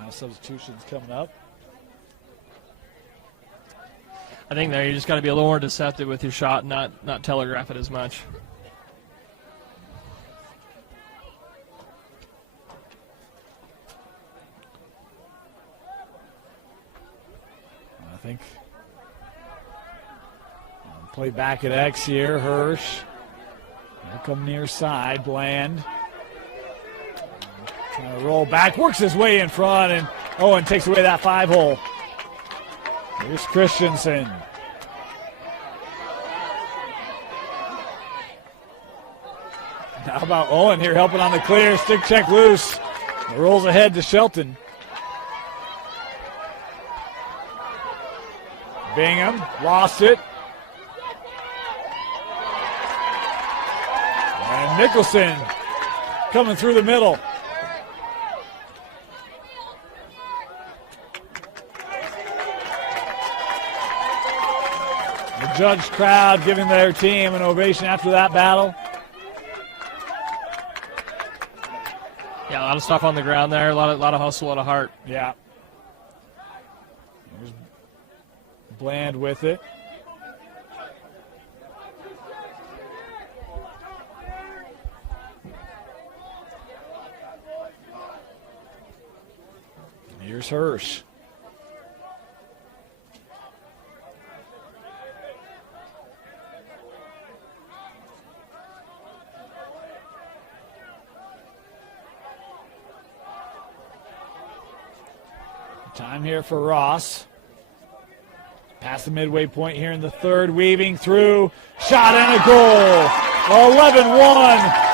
Now substitutions coming up. I think there you just got to be a little more deceptive with your shot, not telegraph it as much. I think play back at X here. Hirsch. He'll come near side. Bland. Trying to roll back. Works his way in front, and Owen takes away that 5-hole. Here's Christensen. How about Owen here helping on the clear? Stick check loose. It rolls ahead to Shelton. Bingham lost it. And Nicholson coming through the middle. The Judge crowd giving their team an ovation after that battle. Yeah, a lot of stuff on the ground there. A lot of hustle, a lot of heart. Yeah. There's Bland with it. Here's Hirsch. Time here for Ross. Past the midway point here in the third, weaving through. Shot and a goal 11-1.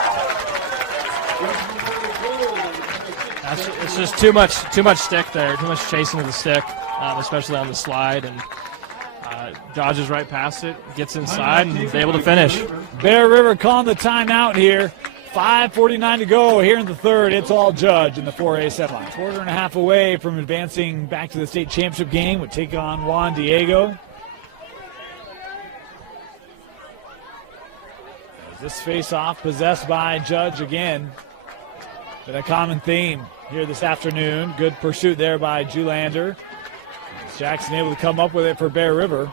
It's just too much stick there, too much chasing of the stick, especially on the slide, and dodges right past it, gets inside, and is able to finish. Bear River calling the timeout here. 5:49 to go here in the third. It's all Judge in the 4A semi. Quarter and a half away from advancing back to the state championship game. Would take on Juan Diego. As this face-off possessed by Judge again. Been a common theme here this afternoon. Good pursuit there by Julander. Jackson able to come up with it for Bear River.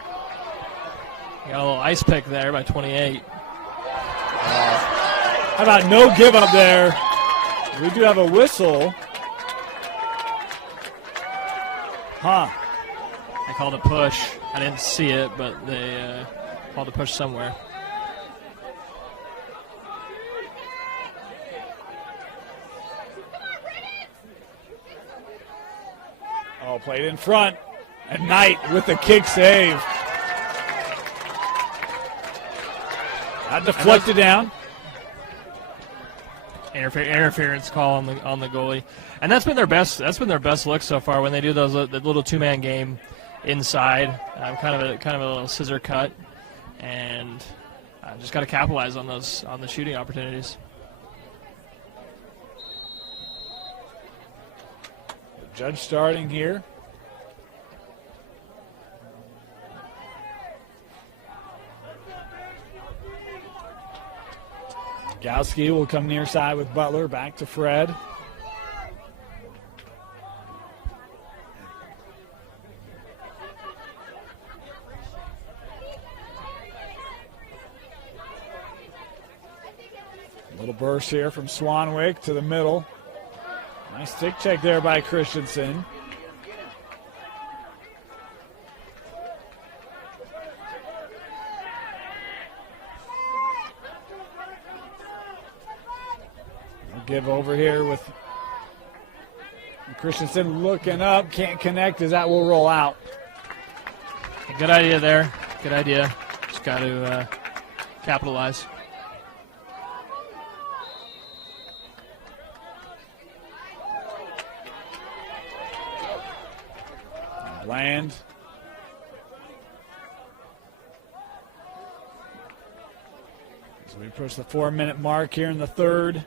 Got a little ice pick there by 28. How about no give up there? We do have a whistle. They called a push. I didn't see it, but they called a push somewhere. Oh, played in front. And Knight with the kick save. That deflected down. Interference call on the goalie, and that's been their best. That's been their best look so far when they do those the little two-man game inside, kind of a little scissor cut, and just got to capitalize on the shooting opportunities. Judge starting here. Gowski will come near side with Butler. Back to Fred. Little burst here from Swanwick to the middle. Nice stick check there by Christensen. Give over here with Christensen looking up, can't connect as that will roll out. Good idea there. Good idea. Just got to capitalize. Bland. As we approach the 4-minute mark here in the third.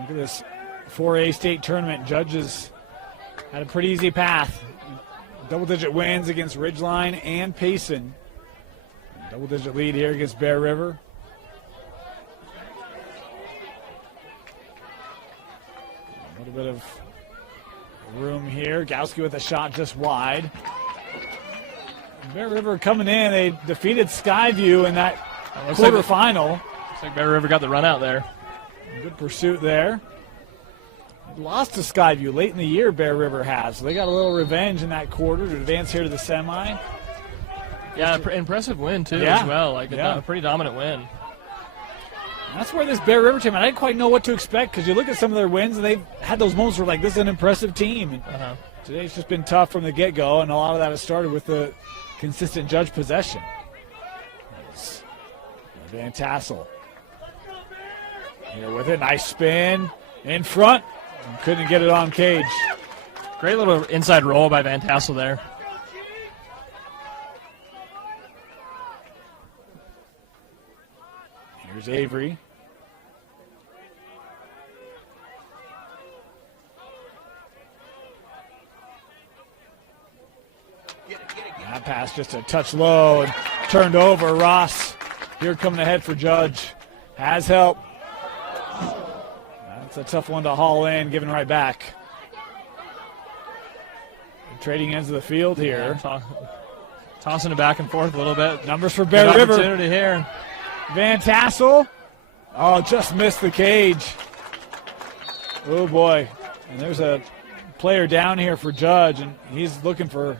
Look at this 4A state tournament. Judges had a pretty easy path. Double-digit wins against Ridgeline and Payson. Double-digit lead here against Bear River. A little bit of room here. Gowski with a shot just wide. Bear River coming in. They defeated Skyview in that quarterfinal. Looks like Bear River got the run out there. Good pursuit there. Lost to Skyview late in the year, Bear River has. So they got a little revenge in that quarter to advance here to the semi. Yeah, impressive win, too, as well. A pretty dominant win. And that's where this Bear River team, I didn't quite know what to expect because you look at some of their wins and they've had those moments where, like, this is an impressive team. And today it's just been tough from the get-go, and a lot of that has started with the consistent Judge possession. Van Tassel. Here with it, nice spin in front. Couldn't get it on cage. Great little inside roll by Van Tassel there. Here's Avery. That pass just a touch low and turned over. Ross here coming ahead for Judge. Has help. That's a tough one to haul in, giving right back. Trading ends of the field here. Tossing it back and forth a little bit. Numbers for Bear River. Opportunity here. Van Tassel. Oh, just missed the cage. Oh, boy. And there's a player down here for Judge, and he's looking for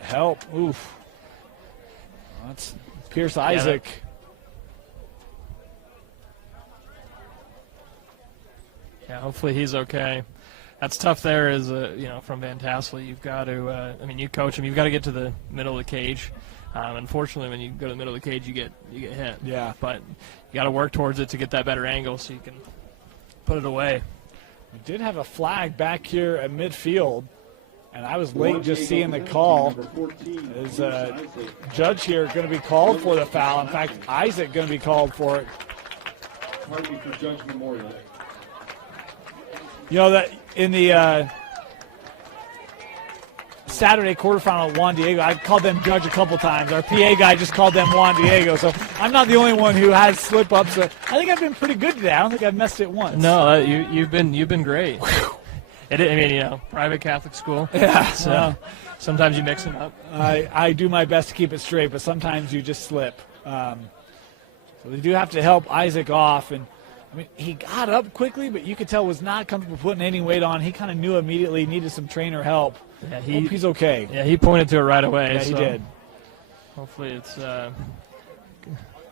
help. Oof. That's Pierce Isaac. Yeah, hopefully he's okay. That's tough there as, from Van Tassel. You've got to, you coach them. You've got to get to the middle of the cage. Unfortunately, when you go to the middle of the cage, you get hit. Yeah. But you got to work towards it to get that better angle so you can put it away. We did have a flag back here at midfield, and I was late just seeing the call. Is judge here going to be called for the foul? In fact, Isaac going to be called for it. Targeting for Judge Memorial. You know that in the Saturday quarterfinal, Juan Diego, I called them Judge a couple times. Our PA guy just called them Juan Diego, so I'm not the only one who has slip-ups. I think I've been pretty good today. I don't think I've messed it once. No, you've been great. Private Catholic school. Yeah. So sometimes you mix them up. I do my best to keep it straight, but sometimes you just slip. So they do have to help Isaac off, and he got up quickly, but you could tell was not comfortable putting any weight on. He kind of knew immediately he needed some trainer help. Yeah, hope he's okay. Yeah, he pointed to it right away. Yeah, he did. Hopefully it's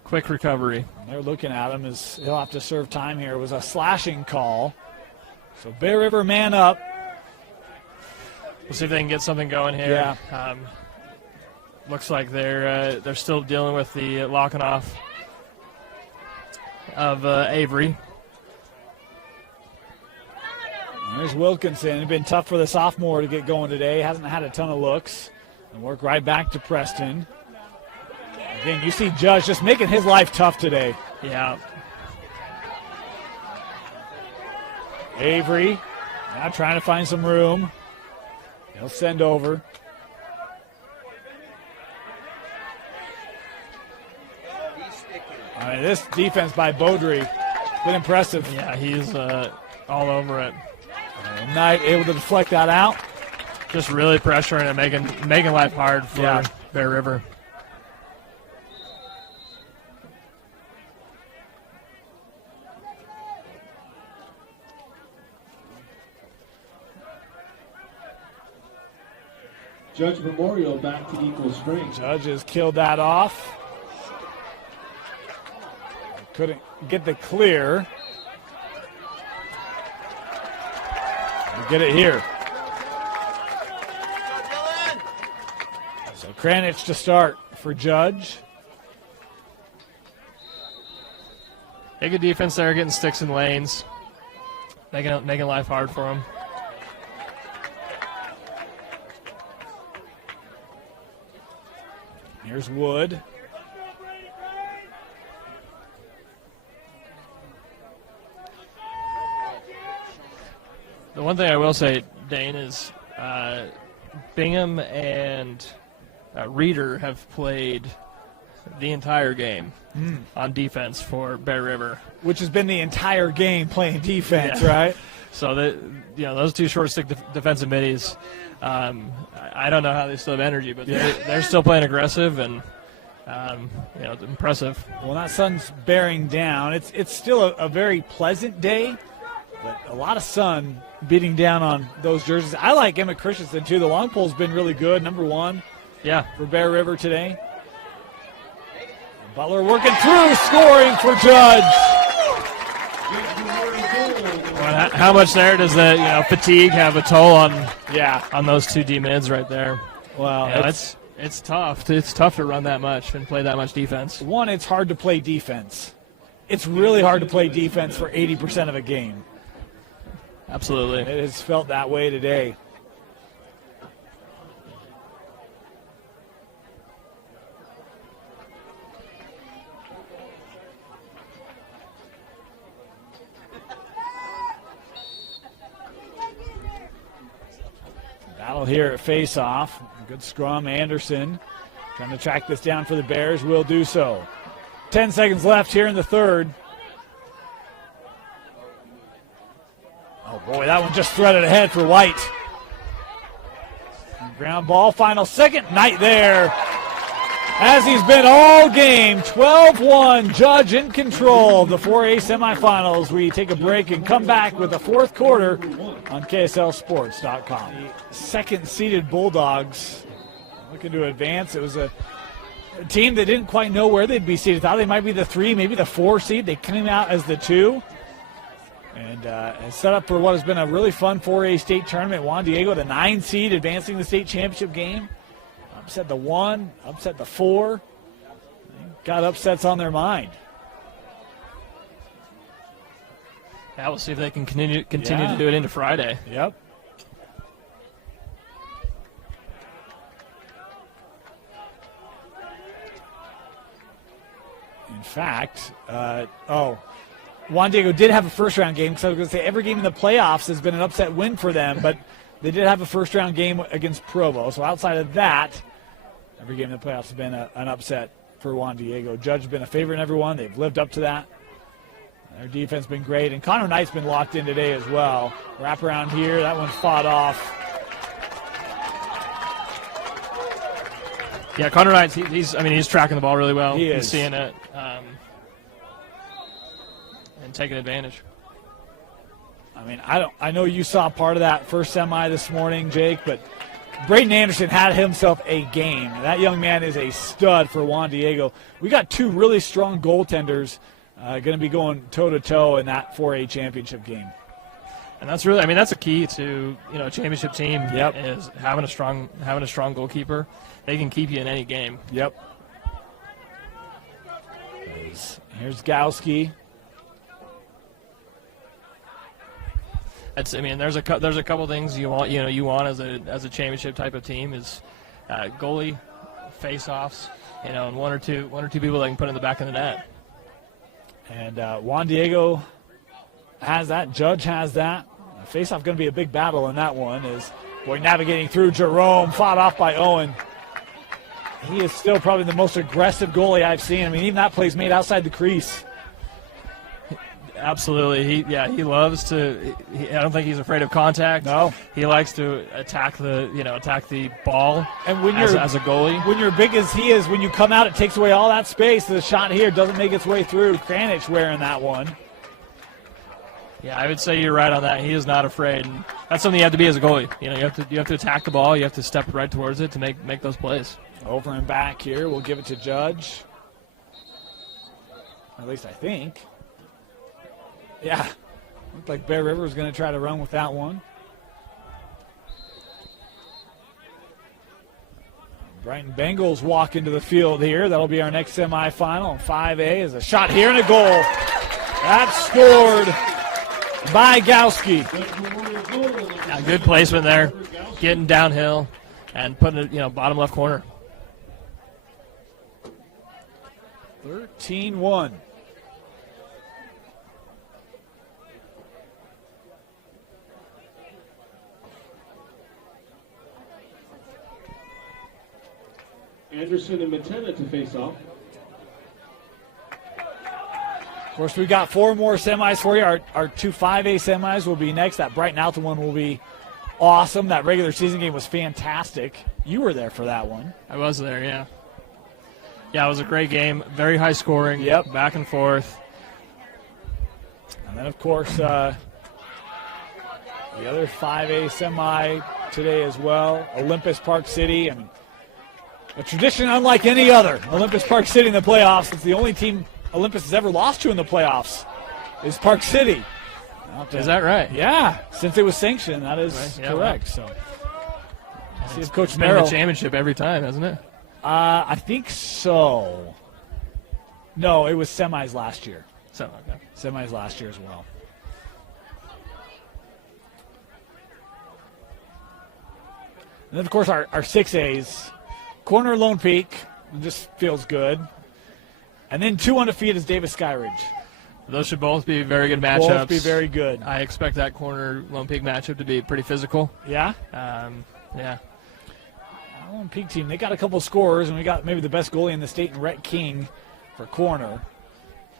quick recovery. They're looking at him as he'll have to serve time here. It was a slashing call. So Bear River man up. We'll see if they can get something going here. Yeah. Looks like they're still dealing with the locking off of Avery. There's Wilkinson. It's been tough for the sophomore to get going today. Hasn't had a ton of looks. And work right back to Preston. Again, you see Judge just making his life tough today. Yeah. Avery now trying to find some room. He'll send over. This defense by Beaudry has been impressive. Yeah, he's all over it. Knight able to deflect that out. Just really pressuring and making life hard for Bear River. Judge Memorial back to equal strength. Judge has killed that off. Couldn't get the clear. We'll get it here. So Kranich to start for Judge. Big defense there, getting sticks in lanes. Making life hard for him. Here's Wood. The one thing I will say, Dane, is Bingham and Reeder have played the entire game on defense for Bear River. Which has been the entire game playing defense, right? So those two short stick defensive middies, I don't know how they still have energy, but they're still playing aggressive and impressive. Well, that sun's bearing down. It's still a very pleasant day, but a lot of sun beating down on those jerseys. I like Emmett Christensen too. The long pole's been really good, number one. Yeah, for Bear River today. Butler working through, scoring for Judge. Well, how much there does the fatigue have a toll on those two D mids right there? Well, it's tough. It's tough to run that much and play that much defense. One, it's hard to play defense. It's really hard to play defense for 80% of a game. Absolutely, it has felt that way today. Battle here at face-off. Good scrum. Anderson trying to track this down for the Bears. Will do so. 10 seconds left here in the third. Oh, boy, that one just threaded ahead for White. Ground ball, final second. Knight there. As he's been all game, 12-1, Judge in control of the 4A semifinals. We take a break and come back with the fourth quarter on KSLSports.com. The second-seeded Bulldogs looking to advance. It was a team that didn't quite know where they'd be seeded. Thought they might be the 3, maybe the 4 seed. They came out as the 2. And set up for what has been a really fun 4A state tournament. Juan Diego, the 9 seed, advancing the state championship game. Upset the 1, upset the 4. Got upsets on their mind. Yeah, we'll see if they can continue to do it into Friday. Yep. In fact, Juan Diego did have a first-round game, because I was going to say every game in the playoffs has been an upset win for them, but they did have a first-round game against Provo. So outside of that, every game in the playoffs has been an upset for Juan Diego. Judge has been a favorite in every one. They've lived up to that. Their defense has been great, and Connor Knight's been locked in today as well. Wrap around here, that one fought off. Yeah, Connor Knight's he's tracking the ball really well. He's seeing it and taking advantage. I mean, I know you saw part of that first semi this morning, Jake, but Braden Anderson had himself a game. That young man is a stud for Juan Diego. We got 2 really strong goaltenders going to be going toe-to-toe in that 4A championship game. And that's really, that's a key to a championship team. Yep. Is having a strong goalkeeper. They can keep you in any game. Yep. Here's Gowski. There's a couple things you want as a championship type of team is goalie, face-offs, and one or two people that can put in the back of the net. And Juan Diego has that. Judge has that. Face-off going to be a big battle in that one. Is navigating through Jerome, fought off by Owen. He is still probably the most aggressive goalie I've seen. Even that play's made outside the crease. Absolutely. He loves to. I don't think he's afraid of contact. No. He likes to attack the ball. And when as a goalie, when you're big as he is, when you come out, it takes away all that space. The shot here doesn't make its way through. Kranich wearing that one. Yeah, I would say you're right on that. He is not afraid. And that's something you have to be as a goalie. You have to attack the ball. You have to step right towards it to make those plays. Over and back here. We'll give it to Judge. At least I think. Yeah. Looked like Bear River was going to try to run with that one. Brighton Bengals walk into the field here. That'll be our next semifinal. 5A is a shot here and a goal. That's scored by Gowski. Yeah, good placement there. Getting downhill and putting it, bottom left corner. 13-1. Anderson and Matena to face off. Of course, we've got 4 more semis for you. Our 2 5A semis will be next. That Brighton Alton one will be awesome. That regular season game was fantastic. You were there for that one. I was there, yeah. Yeah, it was a great game. Very high scoring. Yep. Back and forth. And then, of course, the other 5A semi today as well. Olympus Park City. A tradition unlike any other. Olympus Park City in the playoffs. It's the only team Olympus has ever lost to in the playoffs is Park City. Is that right? Yeah. Since it was sanctioned, that is right. Yeah, correct. Well, So, see if Coach it's been Merrill. the championship every time, hasn't it? I think so. No, it was semis last year. So, okay. Semis last year as well. And then, of course, our 6As. Corner Lone Peak just feels good. And then 2 undefeated is Davis Skyridge. Those should both be very good matchups. Both be very good. I expect that corner Lone Peak matchup to be pretty physical. Yeah? Yeah. Lone Peak team, they got a couple scorers, and we got maybe the best goalie in the state in Rhett King for corner.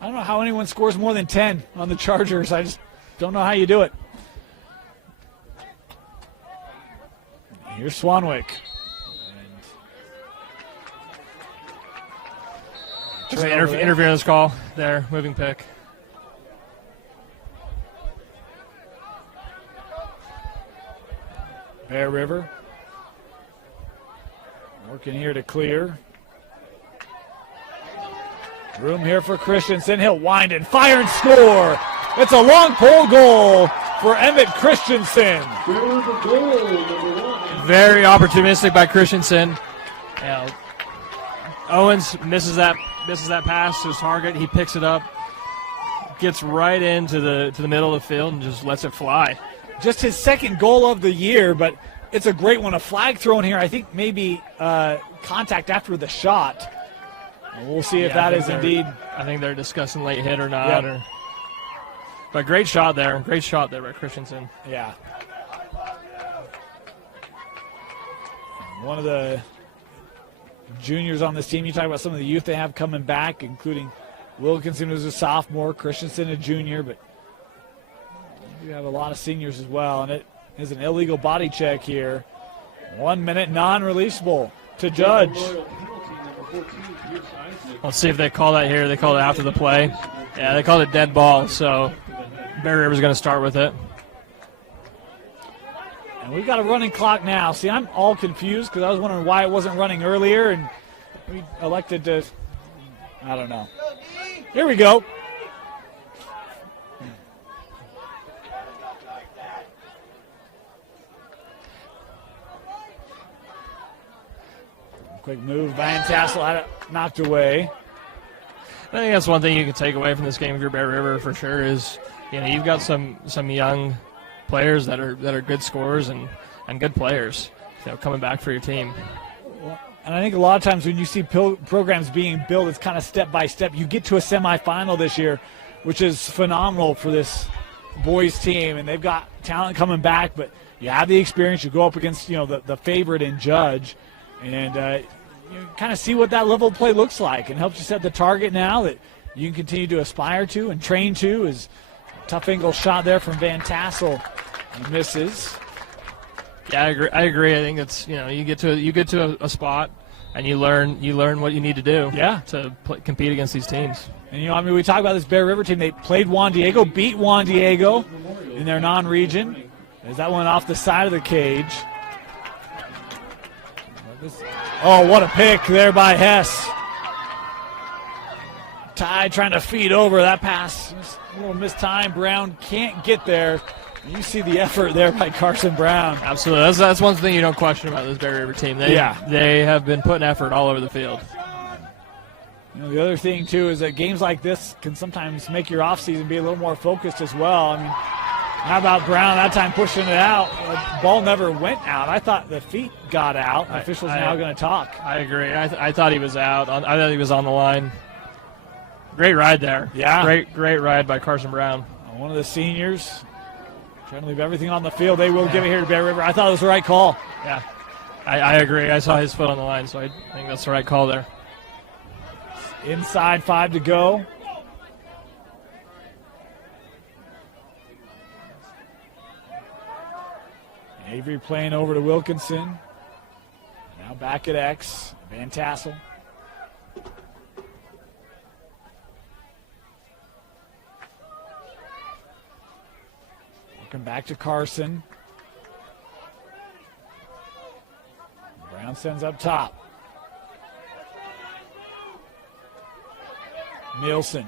I don't know how anyone scores more than 10 on the Chargers. I just don't know how you do it. Here's Swanwick. Interference call there, moving pick. Bear River working here to clear. Room here for Christensen. He'll wind and fire and score. It's a long pole goal for Emmett Christensen. Bear River goal, number 1. Very opportunistic by Christensen. Owens misses that pass to his target. He picks it up, gets right into the middle of the field, and just lets it fly. Just his second goal of the year, but it's a great one. A flag thrown here. I think maybe contact after the shot. And we'll see if that is indeed. I think they're discussing late hit or not. Yep. But great shot there. Great shot there by Christensen. Yeah. One of the juniors on this team. You talk about some of the youth they have coming back, including Wilkinson, who's a sophomore, Christensen, a junior, but you have a lot of seniors as well. And it is an illegal body check here. 1 minute non-releasable to judge. Let's see if they call that here. They called it after the play. Yeah, they called it dead ball, so Bear River's going to start with it. And we've got a running clock now. See, I'm all confused because I was wondering why it wasn't running earlier, and we elected to, I don't know. Here we go. Quick move. Van Tassel had it knocked away. I think that's one thing you can take away from this game if you're Bear River for sure is, you've got some young players that are good scorers and good players, coming back for your team. And I think a lot of times when you see programs being built, it's kind of step by step. You get to a semifinal this year, which is phenomenal for this boys team, and they've got talent coming back, but you have the experience. You go up against the favorite in Judge, and you kind of see what that level of play looks like, and helps you set the target now that you can continue to aspire to and train to. Is a tough angle shot there from Van Tassel, and misses. Yeah, I agree. I think it's you get to a spot and you learn what you need to do. Yeah. To compete against these teams. And we talk about this Bear River team. They played Juan Diego, beat Juan Diego in their non-region. As that went off the side of the cage. Oh, what a pick there by Hess. Ty trying to feed over that pass. Just a little mistime. Brown can't get there. You see the effort there by Carson Brown. Absolutely. That's one thing you don't question about this Bear River team. They have been putting effort all over the field. The other thing, too, is that games like this can sometimes make your offseason be a little more focused as well. I mean, how about Brown that time pushing it out? The ball never went out. I thought the feet got out. The official's now going to talk. I agree. I thought he was out. I thought he was on the line. Great ride there. Yeah. Great ride by Carson Brown. One of the seniors trying to leave everything on the field. They will give it here to Bear River. I thought it was the right call. Yeah, I agree. I saw his foot on the line, so I think that's the right call there. Inside 5 to go. Avery playing over to Wilkinson. Now back at X. Van Tassel. Working back to Carson. Brown sends up top. Nielsen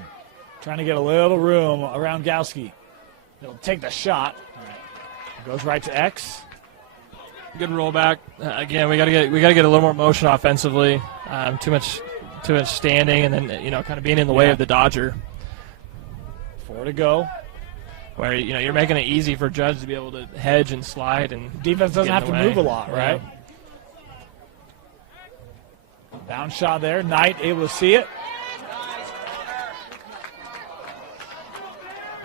trying to get a little room around Gowski. He'll take the shot. Goes right to X. Good rollback. Again, we got to get a little more motion offensively. Too much standing, and then kind of being in the way of the Dodger. 4 to go. Where you're making it easy for Judge to be able to hedge and slide, and defense doesn't have to way. move a lot, right? Down shot there. Knight able to see it.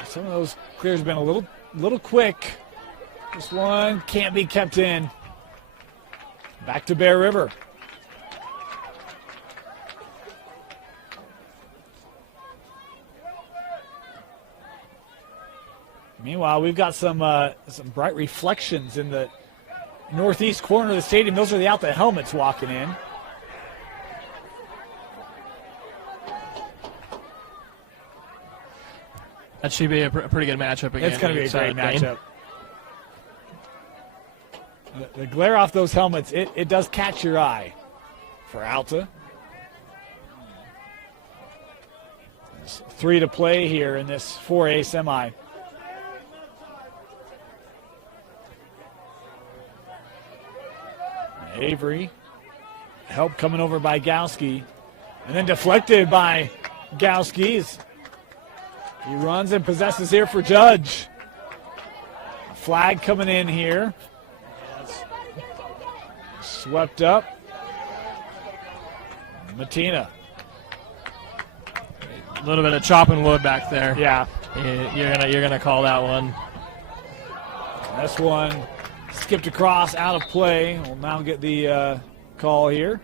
Some of those clears have been a little quick. This one can't be kept in. Back to Bear River. Meanwhile, we've got some bright reflections in the northeast corner of the stadium. Those are the Alta helmets walking in. That should be a pretty good matchup again. It's going to be a great matchup. The glare off those helmets, it does catch your eye for Alta. There's 3 to play here in this 4A semi. Avery, help coming over by Gowski, and then deflected by Gowski. He runs and possesses here for Judge. Flag coming in here. Swept up. Matina. A little bit of chopping wood back there. Yeah. You're gonna call that one. This one skipped across, out of play. We'll now get the call here.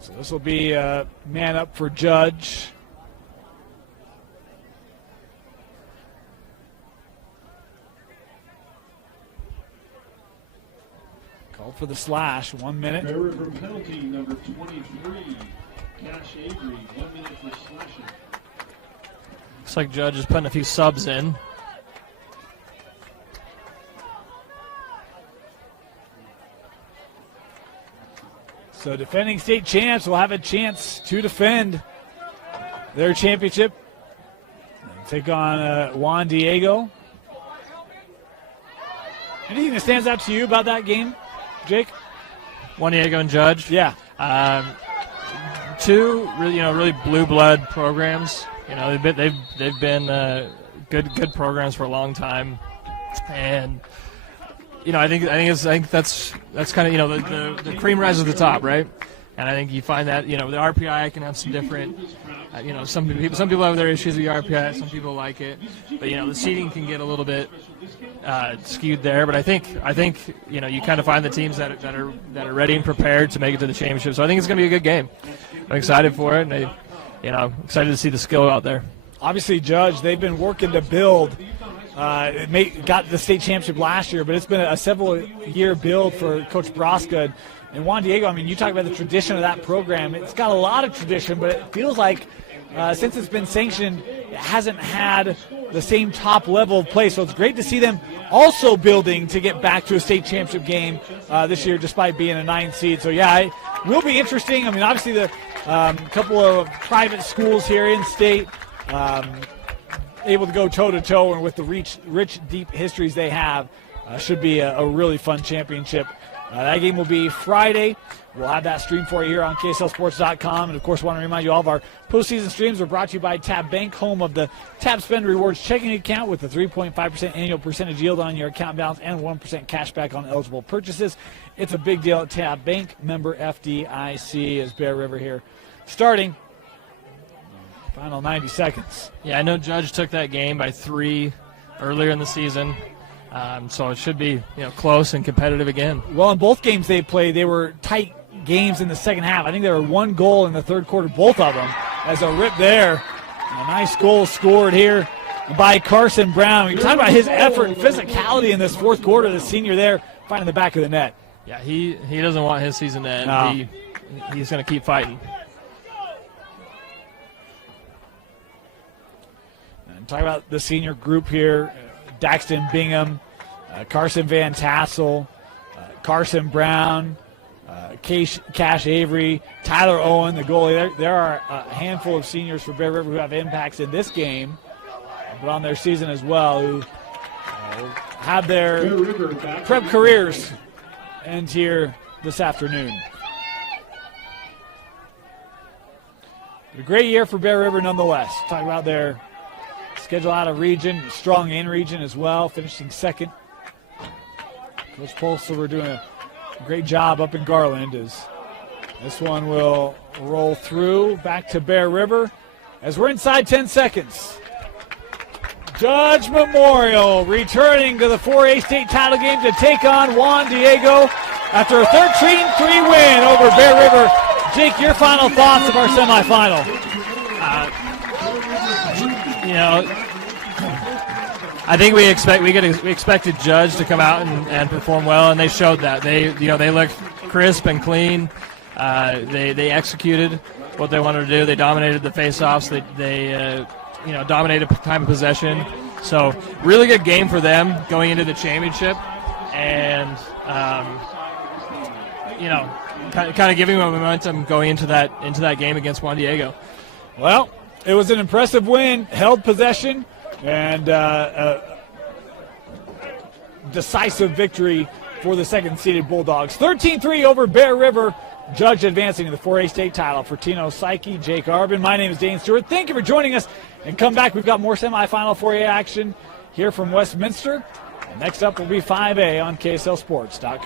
So this will be man up for Judge. Called for the slash, 1 minute. Bear River penalty number 23, Cash Avery, 1 minute for slashing. Looks like Judge is putting a few subs in. So defending state champs will have a chance to defend their championship. Take on Juan Diego. Anything that stands out to you about that game, Jake? Juan Diego and Judge. Yeah. Two really blue blood programs. They've been good programs for a long time, and I think that's kind of the cream rises to the top, right? And I think you find that the RPI can have some different. Some people have their issues with the RPI. Some people like it, but the seating can get a little bit skewed there. But I think you kind of find the teams that are ready and prepared to make it to the championship. So I think it's going to be a good game. I'm excited for it, and excited to see the skill out there. Obviously, Judge, they've been working to build. Got the state championship last year, but it's been a several-year build for Coach Broska. And Juan Diego, you talk about the tradition of that program. It's got a lot of tradition, but it feels like since it's been sanctioned, it hasn't had the same top level of play. So it's great to see them also building to get back to a state championship game this year, despite being a 9 seed. So, yeah, it will be interesting. Obviously the couple of private schools here in state able to go toe-to-toe, and with the rich, deep histories they have, should be a really fun championship. That game will be Friday. We'll have that stream for you here on KSLSports.com. And, of course, want to remind you all of our postseason streams are brought to you by Tab Bank, home of the Tab Spend Rewards checking account with a 3.5% annual percentage yield on your account balance and 1% cash back on eligible purchases. It's a big deal at Tab Bank. Member FDIC is Bear River here starting. Final 90 seconds. Yeah, I know Judge took that game by 3 earlier in the season. So it should be close and competitive again. Well, in both games they played, they were tight games in the second half. I think there were 1 goal in the third quarter, both of them. As a rip there, a nice goal scored here by Carson Brown. You talk about his effort and physicality in this fourth quarter, the senior there finding the back of the net. Yeah, he doesn't want his season to end. No. He's going to keep fighting. And talk about the senior group here. Daxton Bingham, Carson Van Tassel, Carson Brown, Cash Avery, Tyler Owen, the goalie. There are a handful of seniors for Bear River who have impacts in this game, but on their season as well, who have their prep careers end here this afternoon. A great year for Bear River nonetheless. Talk about their schedule out of region, strong in region as well, finishing second. Coach Polster doing a great job up in Garland as this one will roll through back to Bear River as we're inside 10 seconds. Judge Memorial returning to the 4A state title game to take on Juan Diego after a 13-3 win over Bear River. Jake, your final thoughts of our semifinal? I think we expected Judge to come out and perform well, and they showed that. They looked crisp and clean. They executed what they wanted to do. They dominated the faceoffs. They dominated time of possession. So really good game for them going into the championship, and kind of giving them momentum going into that game against Juan Diego. Well, it was an impressive win, held possession, and decisive victory for the second-seeded Bulldogs. 13-3 over Bear River. Judge advancing to the 4A state title for Tino Psyche, Jake Arbin. My name is Dane Stewart. Thank you for joining us. And come back. We've got more semifinal 4A action here from Westminster. And next up will be 5A on KSLSports.com.